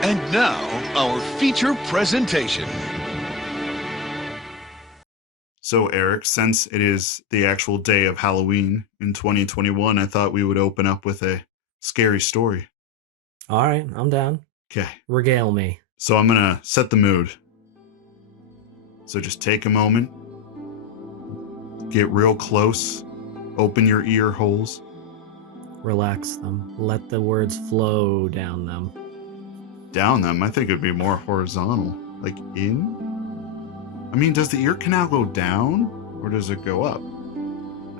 And now, our feature presentation. So, Eric, since it is the actual day of Halloween in 2021, I thought we would open up with a scary story. All right, I'm down. Okay. Regale me. So I'm going to set the mood. So just take a moment. Get real close. Open your ear holes. Relax them. Let the words flow down them. Down them? I think it would be more horizontal. Like in? I mean, does the ear canal go down? Or does it go up?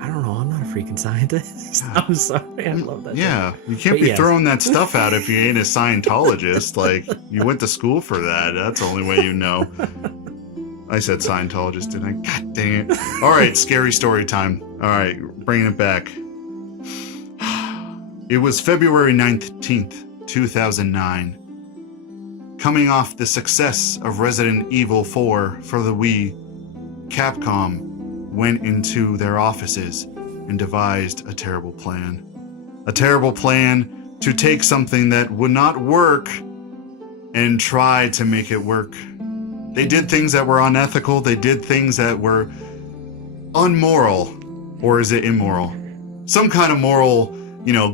I don't know. I'm not a freaking scientist. Yeah. I'm sorry. I love that. Yeah, you can't But be yes. throwing that stuff out if you ain't a Scientologist. Like, you went to school for that. That's the only way you know. I said Scientologist, didn't I? God dang it. All right, scary story time. All right, bringing it back. It was February 19th, 2009. Coming off the success of Resident Evil 4 for the Wii, Capcom went into their offices and devised a terrible plan. A terrible plan to take something that would not work and try to make it work. They did things that were unethical. They did things that were unmoral. Or is it immoral? Some kind of moral,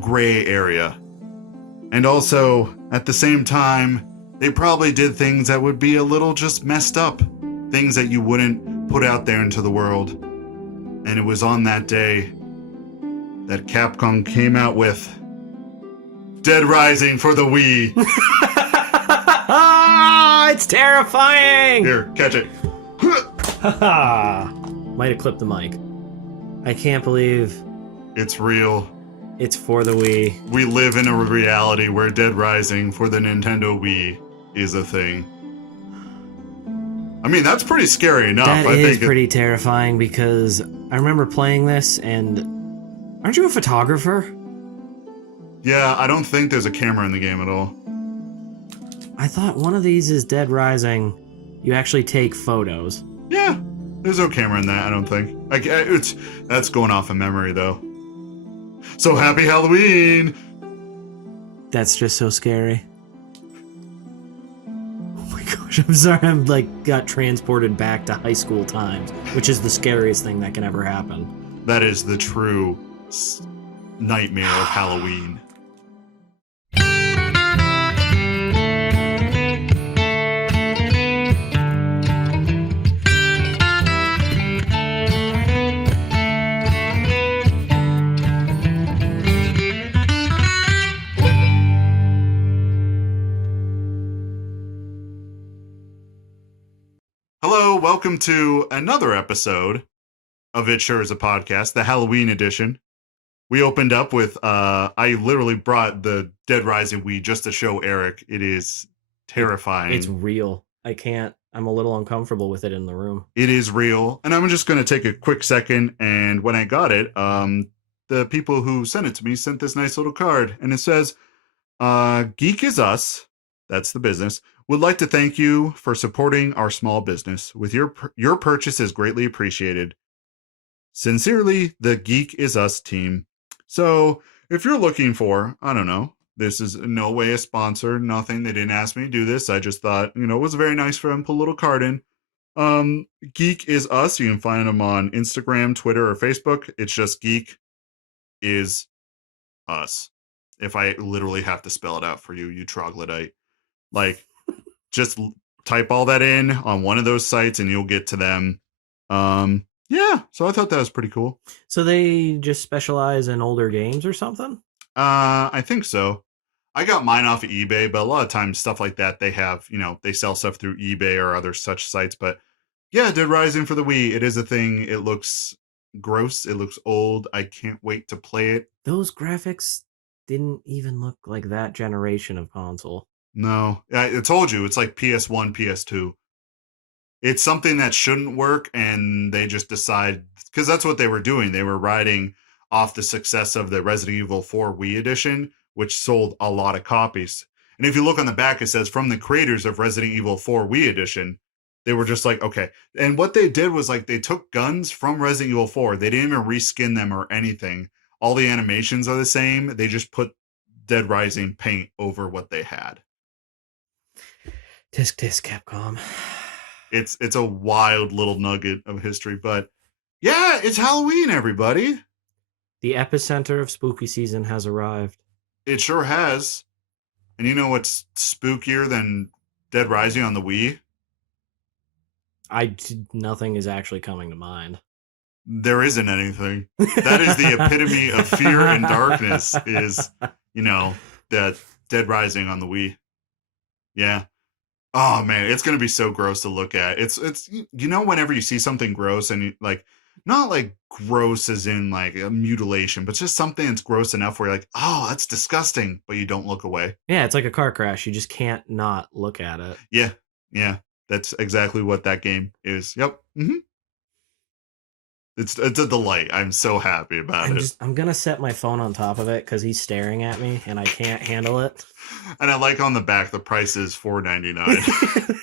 gray area. And also, at the same time, they probably did things that would be a little just messed up. Things that you wouldn't put out there into the world. And it was on that day that Capcom came out with Deadrising for the Wii. It's terrifying! Here, catch it. Might have clipped the mic. I can't believe It's real. it's for the Wii. We live in a reality where Deadrising for the Nintendo Wii is a thing. I mean, that's pretty scary enough. That I is think pretty terrifying because I remember playing this and... Aren't you a photographer? Yeah, I don't think there's a camera in the game at all. I thought one of these is Deadrising. You actually take photos. Yeah, there's no camera in that, I don't think. That's going off of memory, though. So happy Halloween! That's just so scary. Oh my gosh, I'm sorry, I'm got transported back to high school times, which is the scariest thing that can ever happen. That is the true nightmare of Halloween. Hello, welcome to another episode of It Sure Is a Podcast, the Halloween edition. We opened up with, I literally brought the Deadrising Wii just to show Eric. It is terrifying. It's real. I can't. I'm a little uncomfortable with it in the room. It is real. And I'm just going to take a quick second. And when I got it, the people who sent it to me sent this nice little card. And it says, Geek is Us, that's the business, would like to thank you for supporting our small business. With your purchase is greatly appreciated. Sincerely, the Geek is Us team. So, if you're looking for, I don't know, this is in no way a sponsor, nothing. They didn't ask me to do this. I just thought, it was very nice for them to put a little card in. Geek is Us. You can find them on Instagram, Twitter, or Facebook. It's just Geek is Us. If I literally have to spell it out for you, you troglodyte. Just type all that in on one of those sites and you'll get to them. Yeah, so I thought that was pretty cool. So they just specialize in older games or something? I think so. I got mine off of eBay, but a lot of times stuff like that, they have, they sell stuff through eBay or other such sites. But yeah, Deadrising for the Wii, it is a thing. It looks gross. It looks old. I can't wait to play it. Those graphics didn't even look like that generation of console. No, I told you, it's like PS1, PS2. It's something that shouldn't work, and they just decide, because that's what they were doing. They were riding off the success of the Resident Evil 4 Wii edition, which sold a lot of copies. And if you look on the back, it says, from the creators of Resident Evil 4 Wii edition. They were just like, okay. And what they did was, they took guns from Resident Evil 4. They didn't even reskin them or anything. All the animations are the same. They just put Deadrising paint over what they had. Tisk tisk, Capcom. It's a wild little nugget of history, but yeah, it's Halloween, everybody. The epicenter of spooky season has arrived. It sure has. And you know what's spookier than Deadrising on the Wii? Nothing is actually coming to mind. There isn't anything. That is the epitome of fear and darkness is, that Deadrising on the Wii. Yeah. Oh man, it's gonna be so gross to look at. It's whenever you see something gross and you like not like gross as in like a mutilation, but just something that's gross enough where you're like, oh, that's disgusting, but you don't look away. Yeah, it's like a car crash. You just can't not look at it. Yeah. That's exactly what that game is. Yep. Mm-hmm. It's a delight. I'm so happy about it. I'm gonna set my phone on top of it because he's staring at me and I can't handle it. And I like on the back the price is $4.99.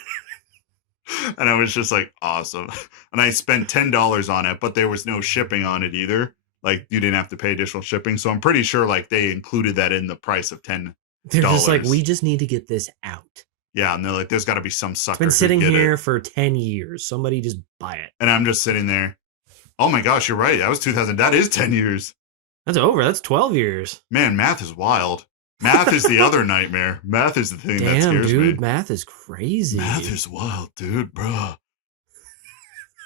And I was just like, awesome. And I spent $10 on it, but there was no shipping on it either. Like you didn't have to pay additional shipping. So I'm pretty sure like they included that in the price of $10. They're just like, we just need to get this out. Yeah, and they're like, there's got to be some sucker. It's been sitting here for 10 years. Somebody just buy it. And I'm just sitting there. Oh my gosh, you're right. That was 2000. That is 10 years. That's over. That's 12 years. Man, math is wild. Math is the other nightmare. Math is the thing that scares me. Dude, math is crazy. Math is wild, dude, bro.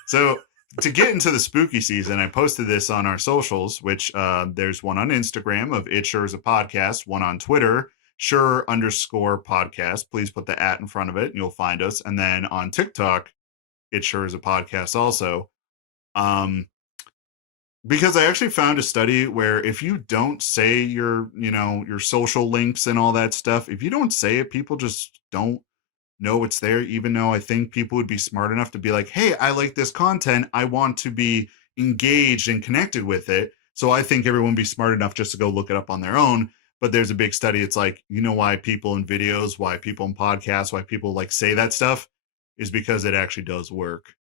So to get into the spooky season, I posted this on our socials, which there's one on Instagram of It Sure Is a Podcast, one on Twitter, Sure_podcast. Please put the @ in front of it and you'll find us. And then on TikTok, It Sure Is a Podcast also. Because I actually found a study where if you don't say your social links and all that stuff, if you don't say it, people just don't know it's there, even though I think people would be smart enough to be like, hey, I like this content. I want to be engaged and connected with it. So I think everyone would be smart enough just to go look it up on their own. But there's a big study. It's like, why people in videos, why people in podcasts, why people like say that stuff is because it actually does work.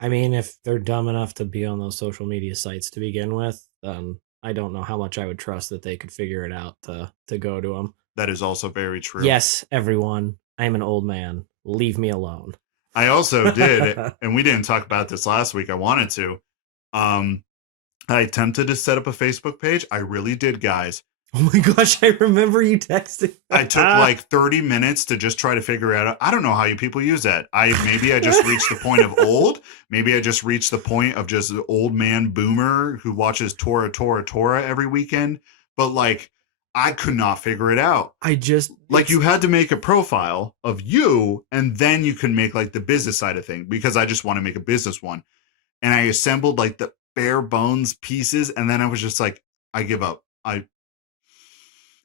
I mean, if they're dumb enough to be on those social media sites to begin with, then I don't know how much I would trust that they could figure it out to go to them. That is also very true. Yes, everyone. I'm an old man. Leave me alone. I also did, and we didn't talk about this last week. I wanted to. I attempted to set up a Facebook page. I really did, guys. Oh my gosh, I remember you texting. I took like 30 minutes to just try to figure out. I don't know how you people use that. Maybe I just reached the point of old. Maybe I just reached the point of just an old man boomer who watches Tora every weekend. But like, I could not figure it out. You had to make a profile of you and then you can make like the business side of thing because I just want to make a business one. And I assembled like the bare bones pieces. And then I was just like, I give up.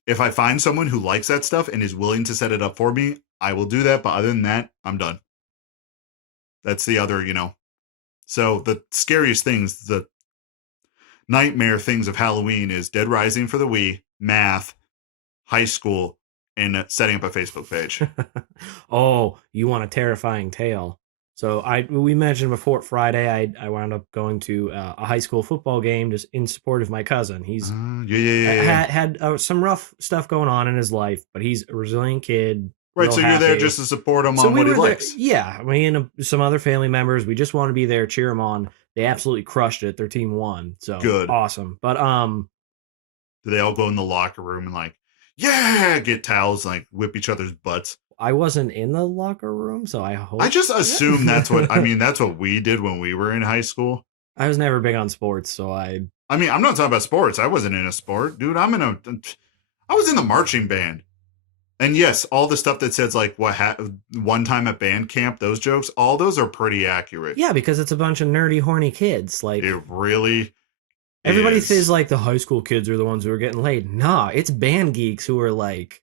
If I find someone who likes that stuff and is willing to set it up for me, I will do that. But other than that, I'm done. That's the other, So the scariest things, the nightmare things of Halloween is Deadrising for the Wii, math, high school, and setting up a Facebook page. Oh, you want a terrifying tale. So we mentioned before Friday, I wound up going to a high school football game just in support of my cousin. He's had some rough stuff going on in his life, but he's a resilient kid. Right, so you're there just to support him on what he likes. Yeah, me and some other family members, we just want to be there, cheer him on. They absolutely crushed it. Their team won, so good, awesome. But do they all go in the locker room and like, yeah, get towels and like whip each other's butts? I wasn't in the locker room, so I hope. I just assume that's what that's what we did when we were in high school. I was never big on sports, so I'm not talking about sports. I wasn't in a sport, dude. I was in the marching band. And yes, all the stuff that says like one time at band camp, those jokes, all those are pretty accurate. Yeah, because it's a bunch of nerdy, horny kids. Like it really. Everybody says like the high school kids are the ones who are getting laid. Nah, it's band geeks who are like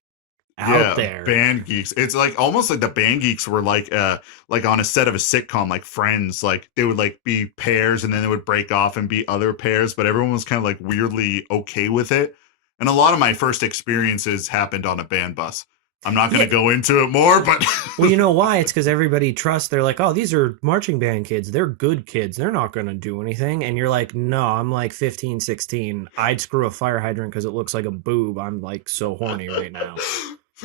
out there. Band geeks. It's like almost like the band geeks were like on a set of a sitcom, like Friends. Like they would like be pairs and then they would break off and be other pairs, but everyone was kind of like weirdly okay with it. And a lot of my first experiences happened on a band bus. I'm not going to go into it more, but... Well, you know why? It's because everybody trusts. They're like, oh, these are marching band kids. They're good kids. They're not going to do anything. And you're like, no, I'm like 15, 16. I'd screw a fire hydrant because it looks like a boob. I'm like so horny right now.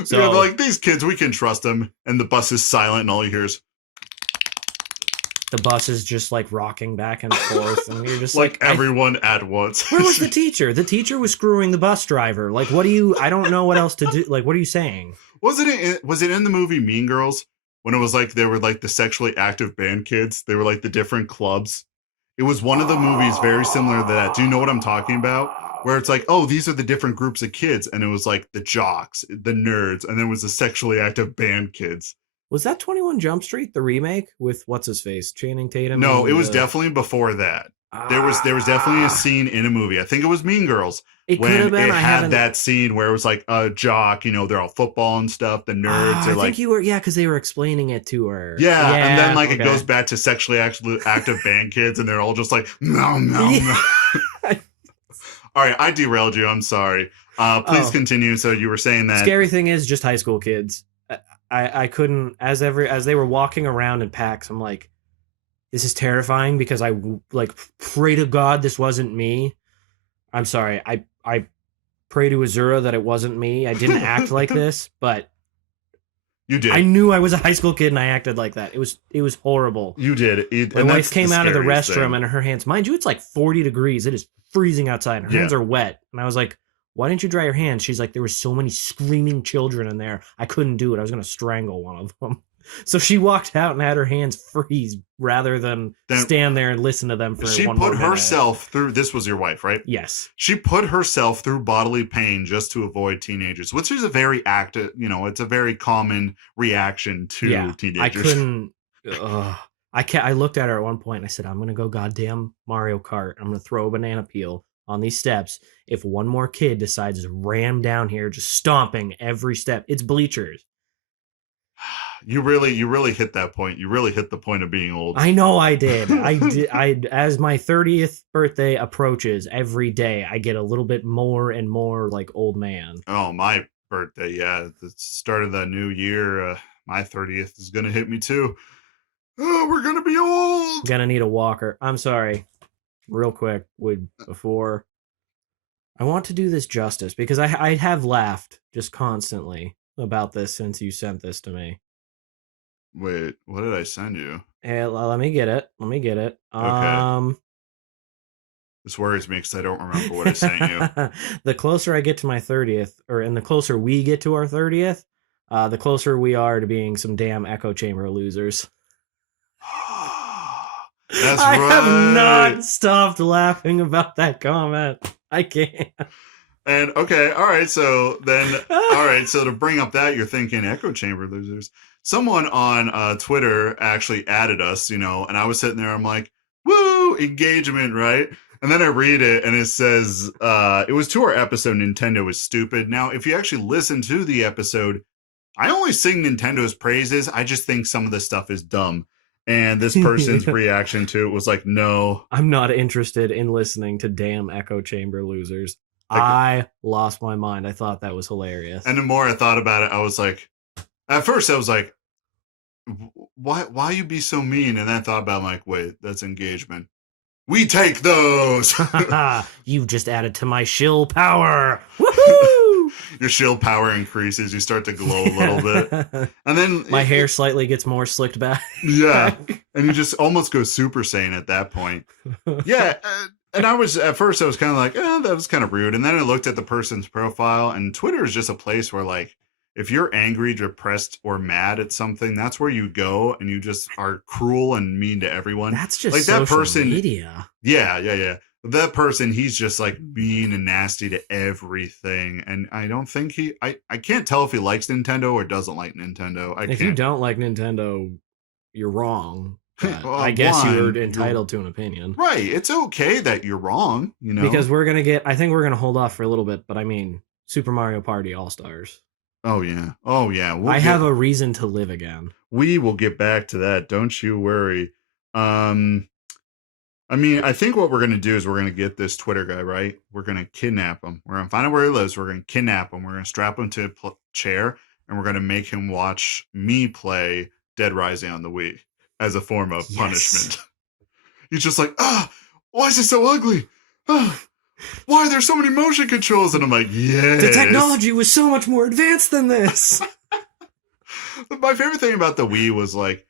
So yeah, like, these kids, we can trust them. And the bus is silent, and all you hear is the bus is just like rocking back and forth, and you're just like everyone at once. Where was the teacher? The teacher was screwing the bus driver. Like, what do you? I don't know what else to do. Like, what are you saying? Was it in the movie Mean Girls when it was like they were like the sexually active band kids? They were like the different clubs. It was one of the movies very similar to that. Do you know what I'm talking about? Where it's like, oh, these are the different groups of kids, and it was like the jocks, the nerds, and then it was the sexually active band kids. Was that 21 Jump Street, the remake with what's his face, Channing Tatum? No, it was definitely before that. There was definitely a scene in a movie. I think it was Mean Girls. It could have been. It had that scene where it was like a jock, they're all football and stuff. The nerds are I like, think you were, because they were explaining it to her. Yeah, and then like it goes back to sexually active band kids, and they're all just like, no. All right, I derailed you. I'm sorry. Please continue. So you were saying that scary thing is just high school kids. I couldn't as they were walking around in packs. I'm like, this is terrifying because I like pray to God this wasn't me. I'm sorry. I pray to Azura that it wasn't me. I didn't act like this, but you did. I knew I was a high school kid and I acted like that. It was horrible. You did. My wife came out of the restroom and her hands, mind you, it's like 40 degrees. It is freezing outside. Her hands are wet. And I was like, why didn't you dry your hands? She's like, there were so many screaming children in there. I couldn't do it. I was going to strangle one of them. So she walked out and had her hands freeze rather than stand there and listen to them for 1 more minute. She put herself through, this was your wife, right? Yes. She put herself through bodily pain just to avoid teenagers, which is a very it's a very common reaction to teenagers. I couldn't, I looked at her at one point and I said, I'm going to go goddamn Mario Kart. I'm going to throw a banana peel on these steps. If one more kid decides to ram down here, just stomping every step, it's bleachers. You really hit that point. You really hit the point of being old. I know I did. As my 30th birthday approaches, every day I get a little bit more and more like old man. Oh, my birthday, yeah. The start of the new year, my 30th is going to hit me too. Oh, we're going to be old. Gonna need a walker. I'm sorry. Real quick, before I want to do this justice because I have laughed just constantly about this since you sent this to me. Wait, what did I send you? Hey, let me get it. Okay. This worries me because I don't remember what I sent you. The closer I get to my 30th, and the closer we get to our 30th, the closer we are to being some damn echo chamber losers. That's I right. have not stopped laughing about that comment. I can't. And okay, all right. So to bring up that, you're thinking echo chamber losers. Someone on Twitter actually added us, and I was sitting there. I'm like, woo, engagement, right? And then I read it, and it says it was to our episode. Nintendo is stupid. Now, if you actually listen to the episode, I only sing Nintendo's praises. I just think some of the stuff is dumb. And this person's reaction to it was like, no. I'm not interested in listening to damn echo chamber losers. I lost my mind. I thought that was hilarious. And the more I thought about it, I was like, at first I was like, why you be so mean? And then I thought about it, I'm like, wait, that's engagement. We take those. You've just added to my shill power. Woohoo! Your shill power increases. You start to glow a little bit. And then my hair slightly gets more slicked back. Yeah. And you just almost go Super Saiyan at that point. Yeah. And at first I was kind of like, that was kind of rude. And then I looked at the person's profile, and Twitter is just a place where, like, if you're angry, depressed, or mad at something, that's where you go, and you just are cruel and mean to everyone. That's just like social that person, media. Yeah. That person, he's just like mean and nasty to everything. And I don't think I can't tell if he likes Nintendo or doesn't like Nintendo. If you don't like Nintendo, you're wrong. Well, I guess you're entitled to an opinion. Right. It's okay that you're wrong, Because I think we're going to hold off for a little bit, but I mean, Super Mario Party All-Stars. Oh, yeah. I have a reason to live again. We will get back to that. Don't you worry. I mean, I think what we're going to do is we're going to get this Twitter guy, right? We're going to kidnap him. We're going to find out where he lives. We're going to kidnap him. We're going to strap him to a chair, and we're going to make him watch me play Deadrising on the Wii as a form of punishment. He's just like, why is it so ugly? Why there's so many motion controls? And I'm like, yes. The technology was so much more advanced than this. My favorite thing about the Wii was like,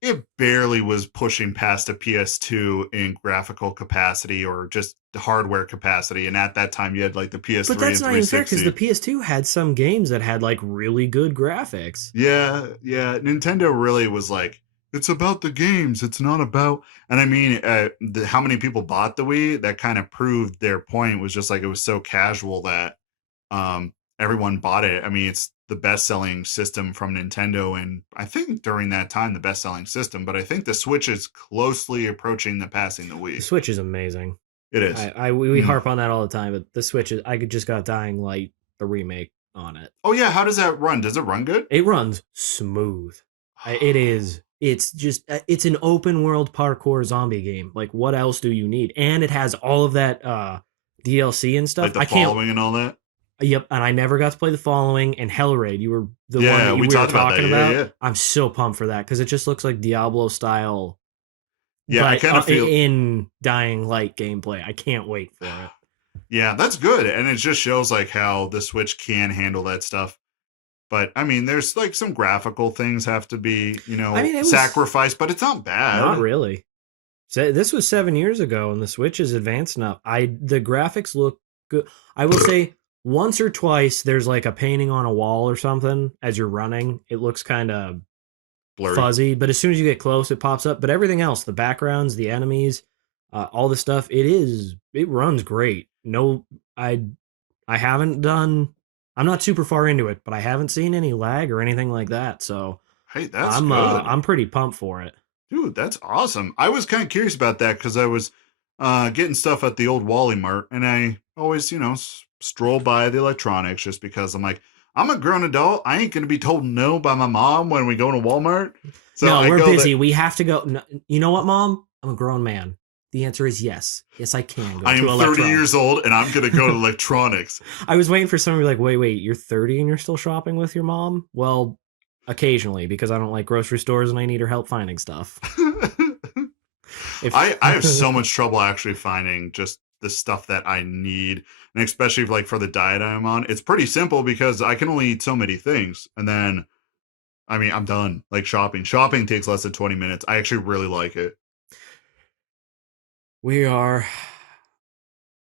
it barely was pushing past a PS2 in graphical capacity or just hardware capacity. And at that time, you had like the PS3 but that's and not even fair 360. because the PS2 had some games that had like really good graphics. Yeah. Nintendo really was like, it's about the games. It's not about. And I mean, how many people bought the Wii? That kind of proved their point. Was just like it was so casual that everyone bought it. I mean, it's the best-selling system from Nintendo, and I think during that time, the best-selling system. But I think the Switch is closely approaching the passing the Wii. The Switch is amazing. It is. We harp on that all the time, but the Switch is. I just got Dying Light, the remake, on it. Oh yeah, how does that run? Does it run good? It runs smooth. It is. It's just. It's an open world parkour zombie game. Like, what else do you need? And it has all of that DLC and stuff. Like the following and all that. Yep, and I never got to play The Following and Hellraid. You were the one that we were talking about. Yeah. I'm so pumped for that because it just looks like Diablo style. Yeah, I kind of feel in Dying Light gameplay. I can't wait for it. Yeah, that's good, and it just shows like how the Switch can handle that stuff. But I mean, there's like some graphical things have to be, sacrificed, but it's not bad. Not really. So this was 7 years ago, and the Switch is advanced enough. The graphics look good. I will say. Once or twice, there's like a painting on a wall or something as you're running. It looks kind of fuzzy, but as soon as you get close, it pops up. But everything else, the backgrounds, the enemies, all the stuff, it runs great. No, I haven't done. I'm not super far into it, but I haven't seen any lag or anything like that. So hey, that's good. I'm pretty pumped for it, dude. That's awesome. I was kind of curious about that because I was getting stuff at the old Wally Mart, and I always, stroll by the electronics just because I'm like, I'm a grown adult. I ain't going to be told no by my mom when we go to Walmart. So no, we're busy. We have to go. No, you know what, Mom? I'm a grown man. The answer is yes. Yes, I can go I am 30 years old and I'm going to go to electronics. I was waiting for someone to be like, wait, you're 30 and you're still shopping with your mom? Well, occasionally because I don't like grocery stores and I need her help finding stuff. I have so much trouble actually finding just the stuff that I need, and especially like for the diet I'm on. It's pretty simple because I can only eat so many things, and then I mean I'm done. Like shopping takes less than 20 minutes. I actually really like it. We are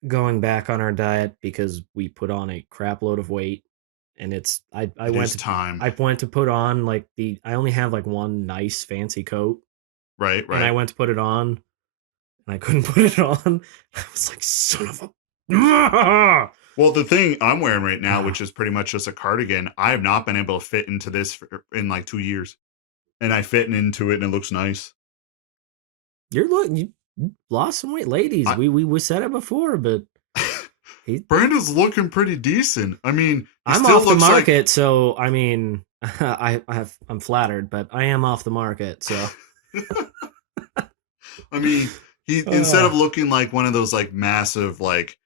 going back on our diet because we put on a crap load of weight, and I went to put on like I only have like one nice fancy coat, right, and I went to put it on. I couldn't put it on. I was like, son of a... Well, the thing I'm wearing right now, which is pretty much just a cardigan, I have not been able to fit into this in like 2 years. And I fit into it and it looks nice. You lost some weight, ladies. We said it before, but... Brandon's looking pretty decent. I mean, I'm off the market, so, I mean, I'm flattered, but I am off the market, so... I mean... He instead of looking like one of those like massive like,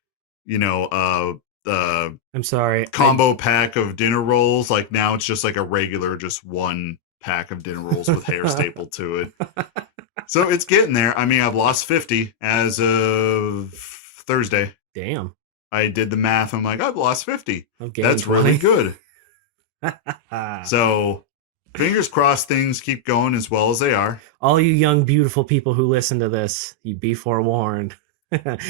I'm sorry, combo pack of dinner rolls, like now it's just like a regular just one pack of dinner rolls with hair stapled to it. So it's getting there. I mean, I've lost 50 as of Thursday. Damn. I did the math. I'm like, I've lost 50. That's really good. So fingers crossed things keep going as well as they are. All you young, beautiful people who listen to this, you be forewarned.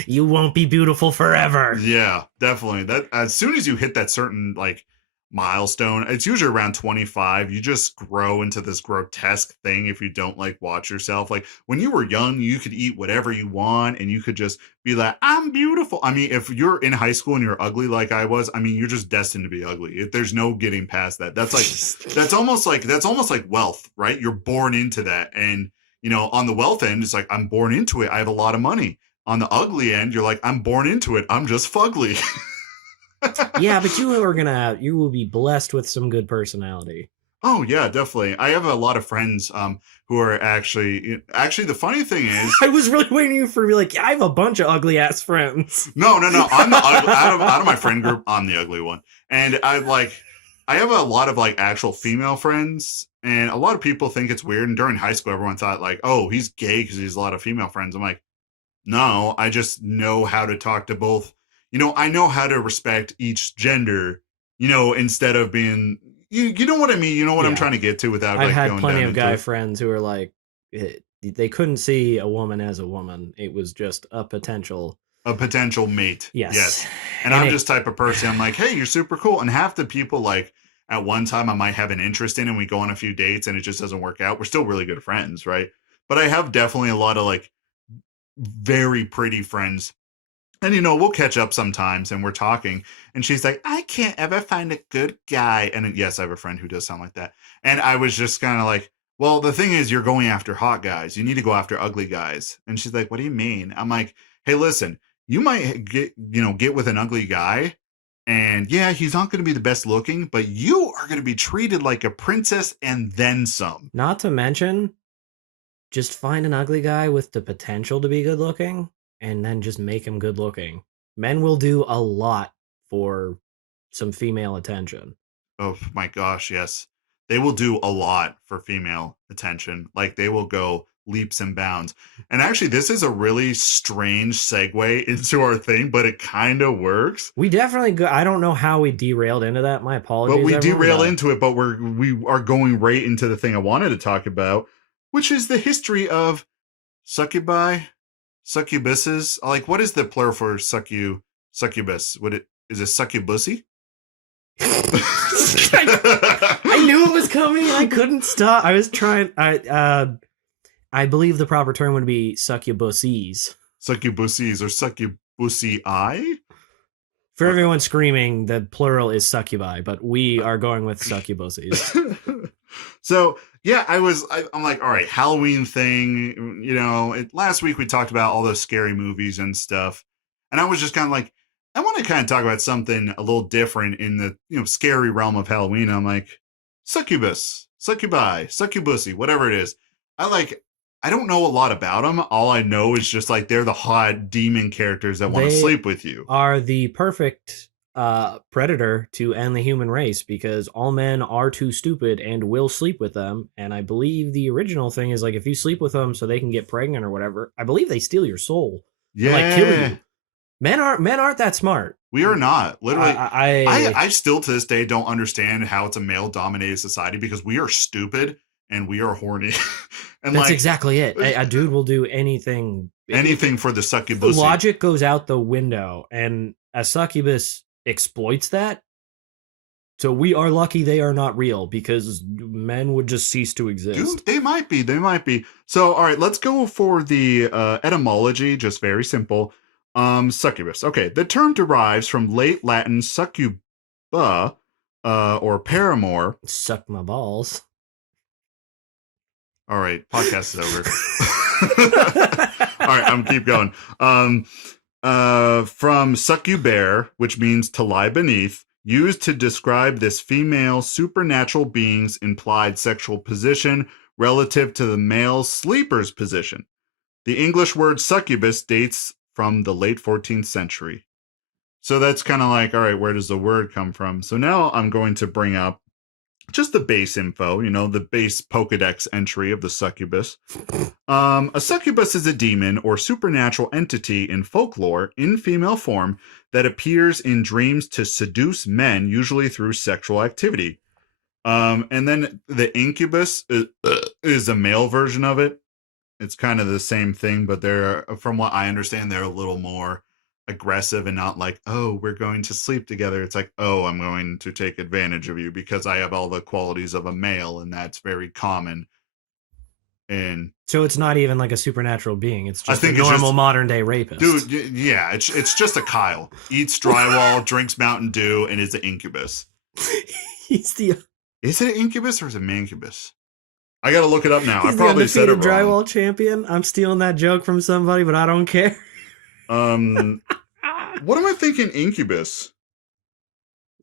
You won't be beautiful forever. Yeah, definitely. That as soon as you hit that certain like milestone, it's usually around 25, you just grow into this grotesque thing if you don't like watch yourself. Like when you were young, you could eat whatever you want and you could just be like, I'm beautiful. I mean, if you're in high school and you're ugly like I was, I mean, you're just destined to be ugly. There's no getting past that. That's like that's almost like wealth, right? You're born into that. And on the wealth end, it's like I'm born into it. I have a lot of money. On the ugly end, you're like, I'm born into it. I'm just fugly. Yeah, but you will be blessed with some good personality. Oh yeah, definitely. I have a lot of friends who are actually the funny thing is I was really waiting for you to be like, yeah, I have a bunch of ugly ass friends. No. I'm the ugly, out of my friend group, I'm the ugly one. And I have a lot of like actual female friends, and a lot of people think it's weird. And during high school, everyone thought like, oh, he's gay because he has a lot of female friends. I'm like, no, I just know how to talk to both I know how to respect each gender, instead of being, you know what I mean? You know what I'm trying to get to without I've had going plenty down of guy into friends who are like, they couldn't see a woman as a woman. It was just a potential mate. Yes. And I'm just type of person. I'm like, hey, you're super cool. And half the people, like, at one time I might have an interest in, and we go on a few dates and it just doesn't work out. We're still really good friends, right? But I have definitely a lot of like very pretty friends. And we'll catch up sometimes and we're talking. And she's like, I can't ever find a good guy. And yes, I have a friend who does sound like that. And I was just kind of like, well, the thing is, you're going after hot guys. You need to go after ugly guys. And she's like, what do you mean? I'm like, hey, listen, you might get with an ugly guy, and yeah, he's not going to be the best looking, but you are going to be treated like a princess and then some. Not to mention, just find an ugly guy with the potential to be good looking, and then just make him good looking. Men will do a lot for some female attention. Oh my gosh, yes. They will do a lot for female attention. Like, they will go leaps and bounds. And actually, this is a really strange segue into our thing, but it kind of works. We definitely I don't know how we derailed into that. My apologies. But we derailed into it, but we are going right into the thing I wanted to talk about, which is the history of succubuses. Like, what is the plural for succubus? Is it succubussy? I knew it was coming. I couldn't stop. I was trying. I believe the proper term would be succubuses. Succubuses or succubusii? For everyone screaming, the plural is succubi, but we are going with succubuses. So yeah, I'm like, all right, Halloween thing. Last week we talked about all those scary movies and stuff, and I was just kind of like, I want to kind of talk about something a little different in the scary realm of Halloween. I'm like, succubus, succubi, succubussy, whatever it is. I don't know a lot about them. All I know is just like they're the hot demon characters that want to sleep with you. Are the perfect predator to end the human race, because all men are too stupid and will sleep with them. And I believe the original thing is, like, if you sleep with them so they can get pregnant or whatever, I believe they steal your soul. Yeah. And, like, kill you. Men aren't that smart. We are not. Literally, I still to this day don't understand how it's a male-dominated society, because we are stupid and we are horny. And that's exactly it. A dude will do anything. Anything for the succubus. Logic goes out the window, and a succubus exploits that. So we are lucky they are not real, because men would just cease to exist. Dude, they might be. So, all right, let's go for the etymology, just very simple. Succubus. Okay, the term derives from late Latin succuba, or paramour. Suck my balls. All right, podcast is over. All right, I'm keep going. From succubere, which means to lie beneath, used to describe this female supernatural being's implied sexual position relative to the male sleeper's position. The English word succubus dates from the late 14th century. So that's kind of like, all right, where does the word come from? So now I'm going to bring up just the base info, the base Pokedex entry of the succubus. A succubus is a demon or supernatural entity in folklore in female form that appears in dreams to seduce men, usually through sexual activity. And then the incubus is a male version of it. It's kind of the same thing, but from what I understand, they're a little more aggressive and not like, oh, we're going to sleep together. It's like, oh, I'm going to take advantage of you because I have all the qualities of a male, and that's very common. And so it's not even like a supernatural being. It's just a normal modern day rapist. Dude, yeah, it's just a Kyle. Eats drywall, drinks Mountain Dew, and is an incubus. Is it an incubus or is it mancubus? I gotta look it up now. I probably said it wrong. Drywall champion. I'm stealing that joke from somebody, but I don't care. What am I thinking? Incubus.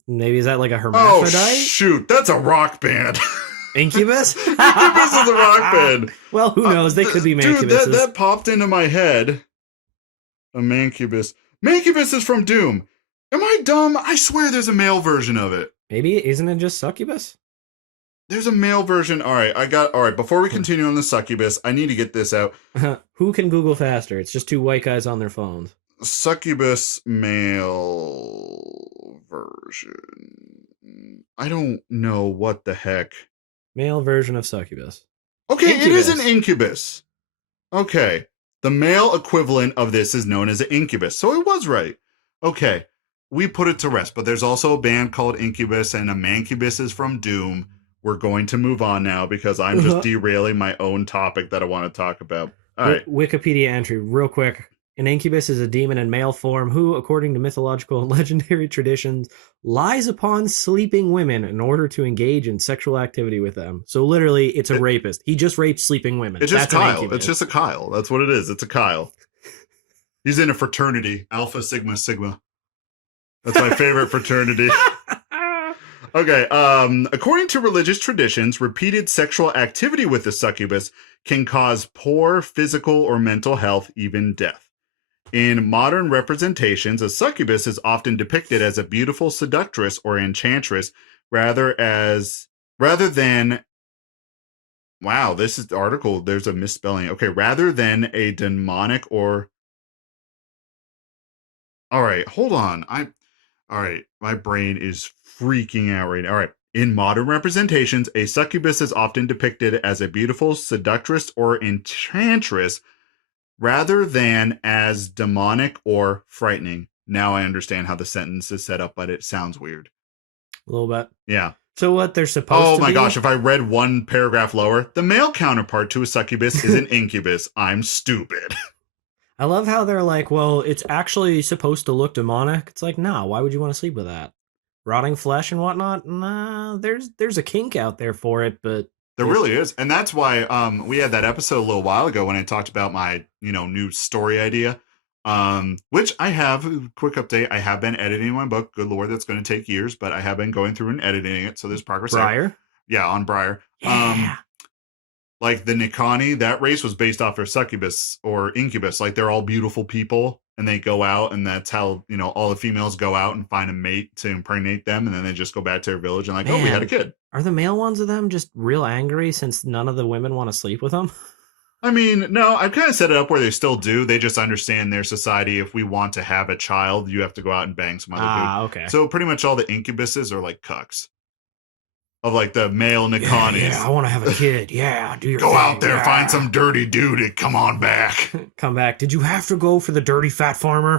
Maybe is that like a hermaphrodite? Oh shoot, that's a rock band. Incubus? Incubus is a rock band. Well, who knows? They could be mancubuses. Dude, that popped into my head. A mancubus. Mancubus is from Doom. Am I dumb? I swear there's a male version of it. Maybe isn't it just succubus? There's a male version. All right. Before we continue on the succubus, I need to get this out. Who can Google faster? It's just two white guys on their phones. Succubus male version. I don't know what the heck. Male version of succubus. Okay, Incubus. it is an incubus. Okay. The male equivalent of this is known as an incubus. So it was right. Okay. We put it to rest. But there's also a band called Incubus and a Mancubus is from Doom. We're going to move on now because I'm just derailing my own topic that I want to talk about. All right. Wikipedia entry, real quick. An incubus is a demon in male form who, according to mythological and legendary traditions, lies upon sleeping women in order to engage in sexual activity with them. So literally, it's a rapist. He just rapes sleeping women. It's just Kyle. It's just a Kyle. That's what it is. It's a Kyle. He's in a fraternity, Alpha Sigma Sigma. That's my favorite fraternity. Okay, according to religious traditions, repeated sexual activity with the succubus can cause poor physical or mental health, even death. In modern representations, a succubus is often depicted as a beautiful seductress or enchantress rather than wow, this is the article, there's a misspelling. Okay, rather than a demonic or all right, hold on. All right, my brain is freaking out right now. All right. In modern representations, a succubus is often depicted as a beautiful seductress or enchantress rather than as demonic or frightening. Now I understand how the sentence is set up, but it sounds weird. A little bit. Yeah. So what they're supposed to be... Oh my gosh, if I read one paragraph lower, the male counterpart to a succubus is an incubus. I'm stupid. I love how they're like, well, it's actually supposed to look demonic. It's like, no, why would you want to sleep with that? Rotting flesh and whatnot? Nah, there's a kink out there for it, but... There really is. And that's why we had that episode a little while ago when I talked about my, new story idea, which I have, quick update, I have been editing my book. Good Lord, that's going to take years, but I have been going through and editing it, so there's progress Briar? there. Yeah, on Briar. Yeah. Like the Nikani, that race was based off of succubus or incubus. Like they're all beautiful people and they go out and that's how, all the females go out and find a mate to impregnate them. And then they just go back to their village and like, oh, we had a kid. Are the male ones of them just real angry since none of the women want to sleep with them? I mean, no, I've kind of set it up where they still do. They just understand their society. If we want to have a child, you have to go out and bang some other dude. Okay. So pretty much all the incubuses are like cucks. Of like the male Nikanis. Yeah, I want to have a kid. Yeah, do your Go thing. out there, find some dirty dude and come on back. Come back. Did you have to go for the dirty fat farmer?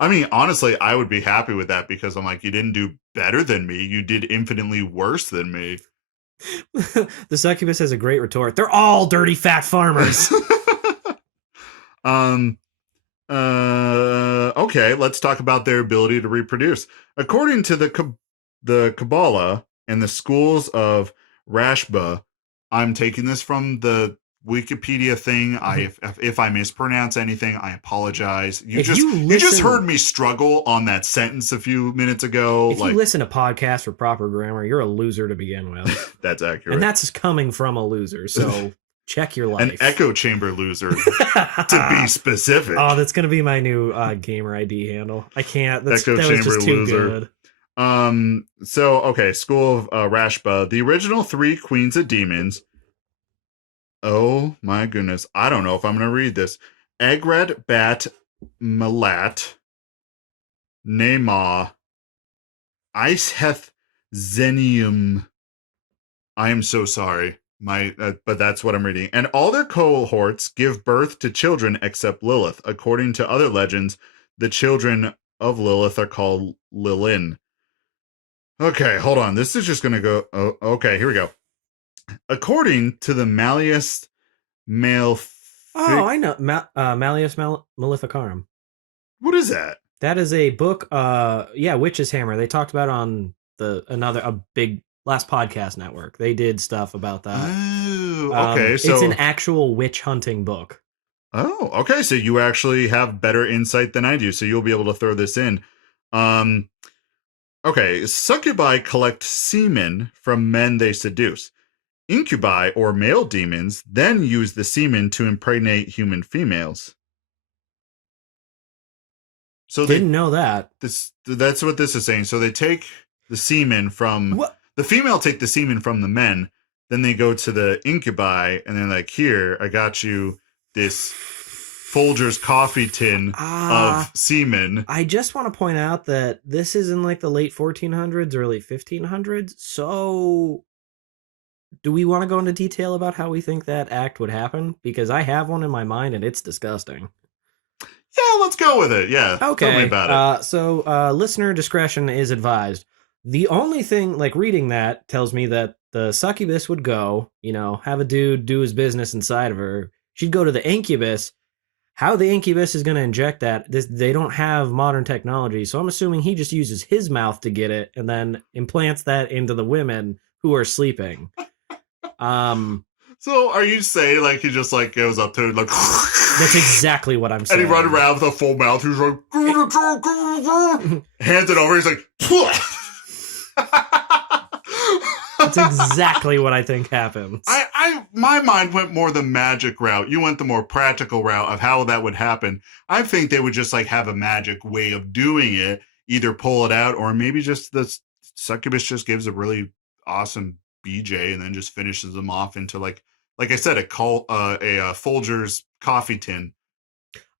I mean, honestly, I would be happy with that because I'm like, you didn't do better than me. You did infinitely worse than me. The succubus has a great retort. They're all dirty fat farmers. Okay, let's talk about their ability to reproduce. According to the Kabbalah and the schools of Rashba, I'm taking this from the Wikipedia thing. If I mispronounce anything, I apologize. You just heard me struggle on that sentence a few minutes ago. If you listen to podcasts for proper grammar, you're a loser to begin with. That's accurate. And that's coming from a loser, so check your life. An echo chamber loser, to be specific. Oh, that's going to be my new gamer ID handle. I can't. That was just too loser. Good. So, okay, School of Rashba. The original 3 queens of demons. Oh, my goodness. I don't know if I'm going to read this. Egret, Bat, Malat, Nema, Iceheth, Zenium. I am so sorry. But that's what I'm reading. And all their cohorts give birth to children except Lilith. According to other legends, the children of Lilith are called Lilin. Okay, hold on. This is just going to go... Oh, okay, here we go. According to the Malleus I know. Malleus Maleficarum. What is that? That is a book. Witch's Hammer. They talked about on a big last podcast network. They did stuff about that. Oh, okay. So it's an actual witch hunting book. Oh, okay. So you actually have better insight than I do. So you'll be able to throw this in. Okay. Succubi collect semen from men they seduce. Incubi, or male demons, then use the semen to impregnate human females. So Didn't know that. That's what this is saying. So they take the semen from... What? The female take the semen from the men, then they go to the incubi, and they're like, here, I got you this Folger's coffee tin of semen. I just want to point out that this is in like the late 1400s, early 1500s. So do we want to go into detail about how we think that act would happen? Because I have one in my mind and it's disgusting. Yeah, let's go with it. Yeah. Okay. Tell me about it. So listener discretion is advised. The only thing, like reading that tells me that the succubus would go, have a dude do his business inside of her. She'd go to the incubus. How the incubus is going to inject that, they don't have modern technology. So I'm assuming he just uses his mouth to get it and then implants that into the women who are sleeping. So are you saying like he just like goes up to it like that's exactly what I'm saying. And he runs around with a full mouth. He's like hands it over. He's like that's exactly what I think happens. My mind went more the magic route. You went the more practical route of how that would happen. I think they would just like have a magic way of doing it, either pull it out or maybe just the succubus just gives a really awesome BJ and then just finishes them off into like I said, a Folger's coffee tin.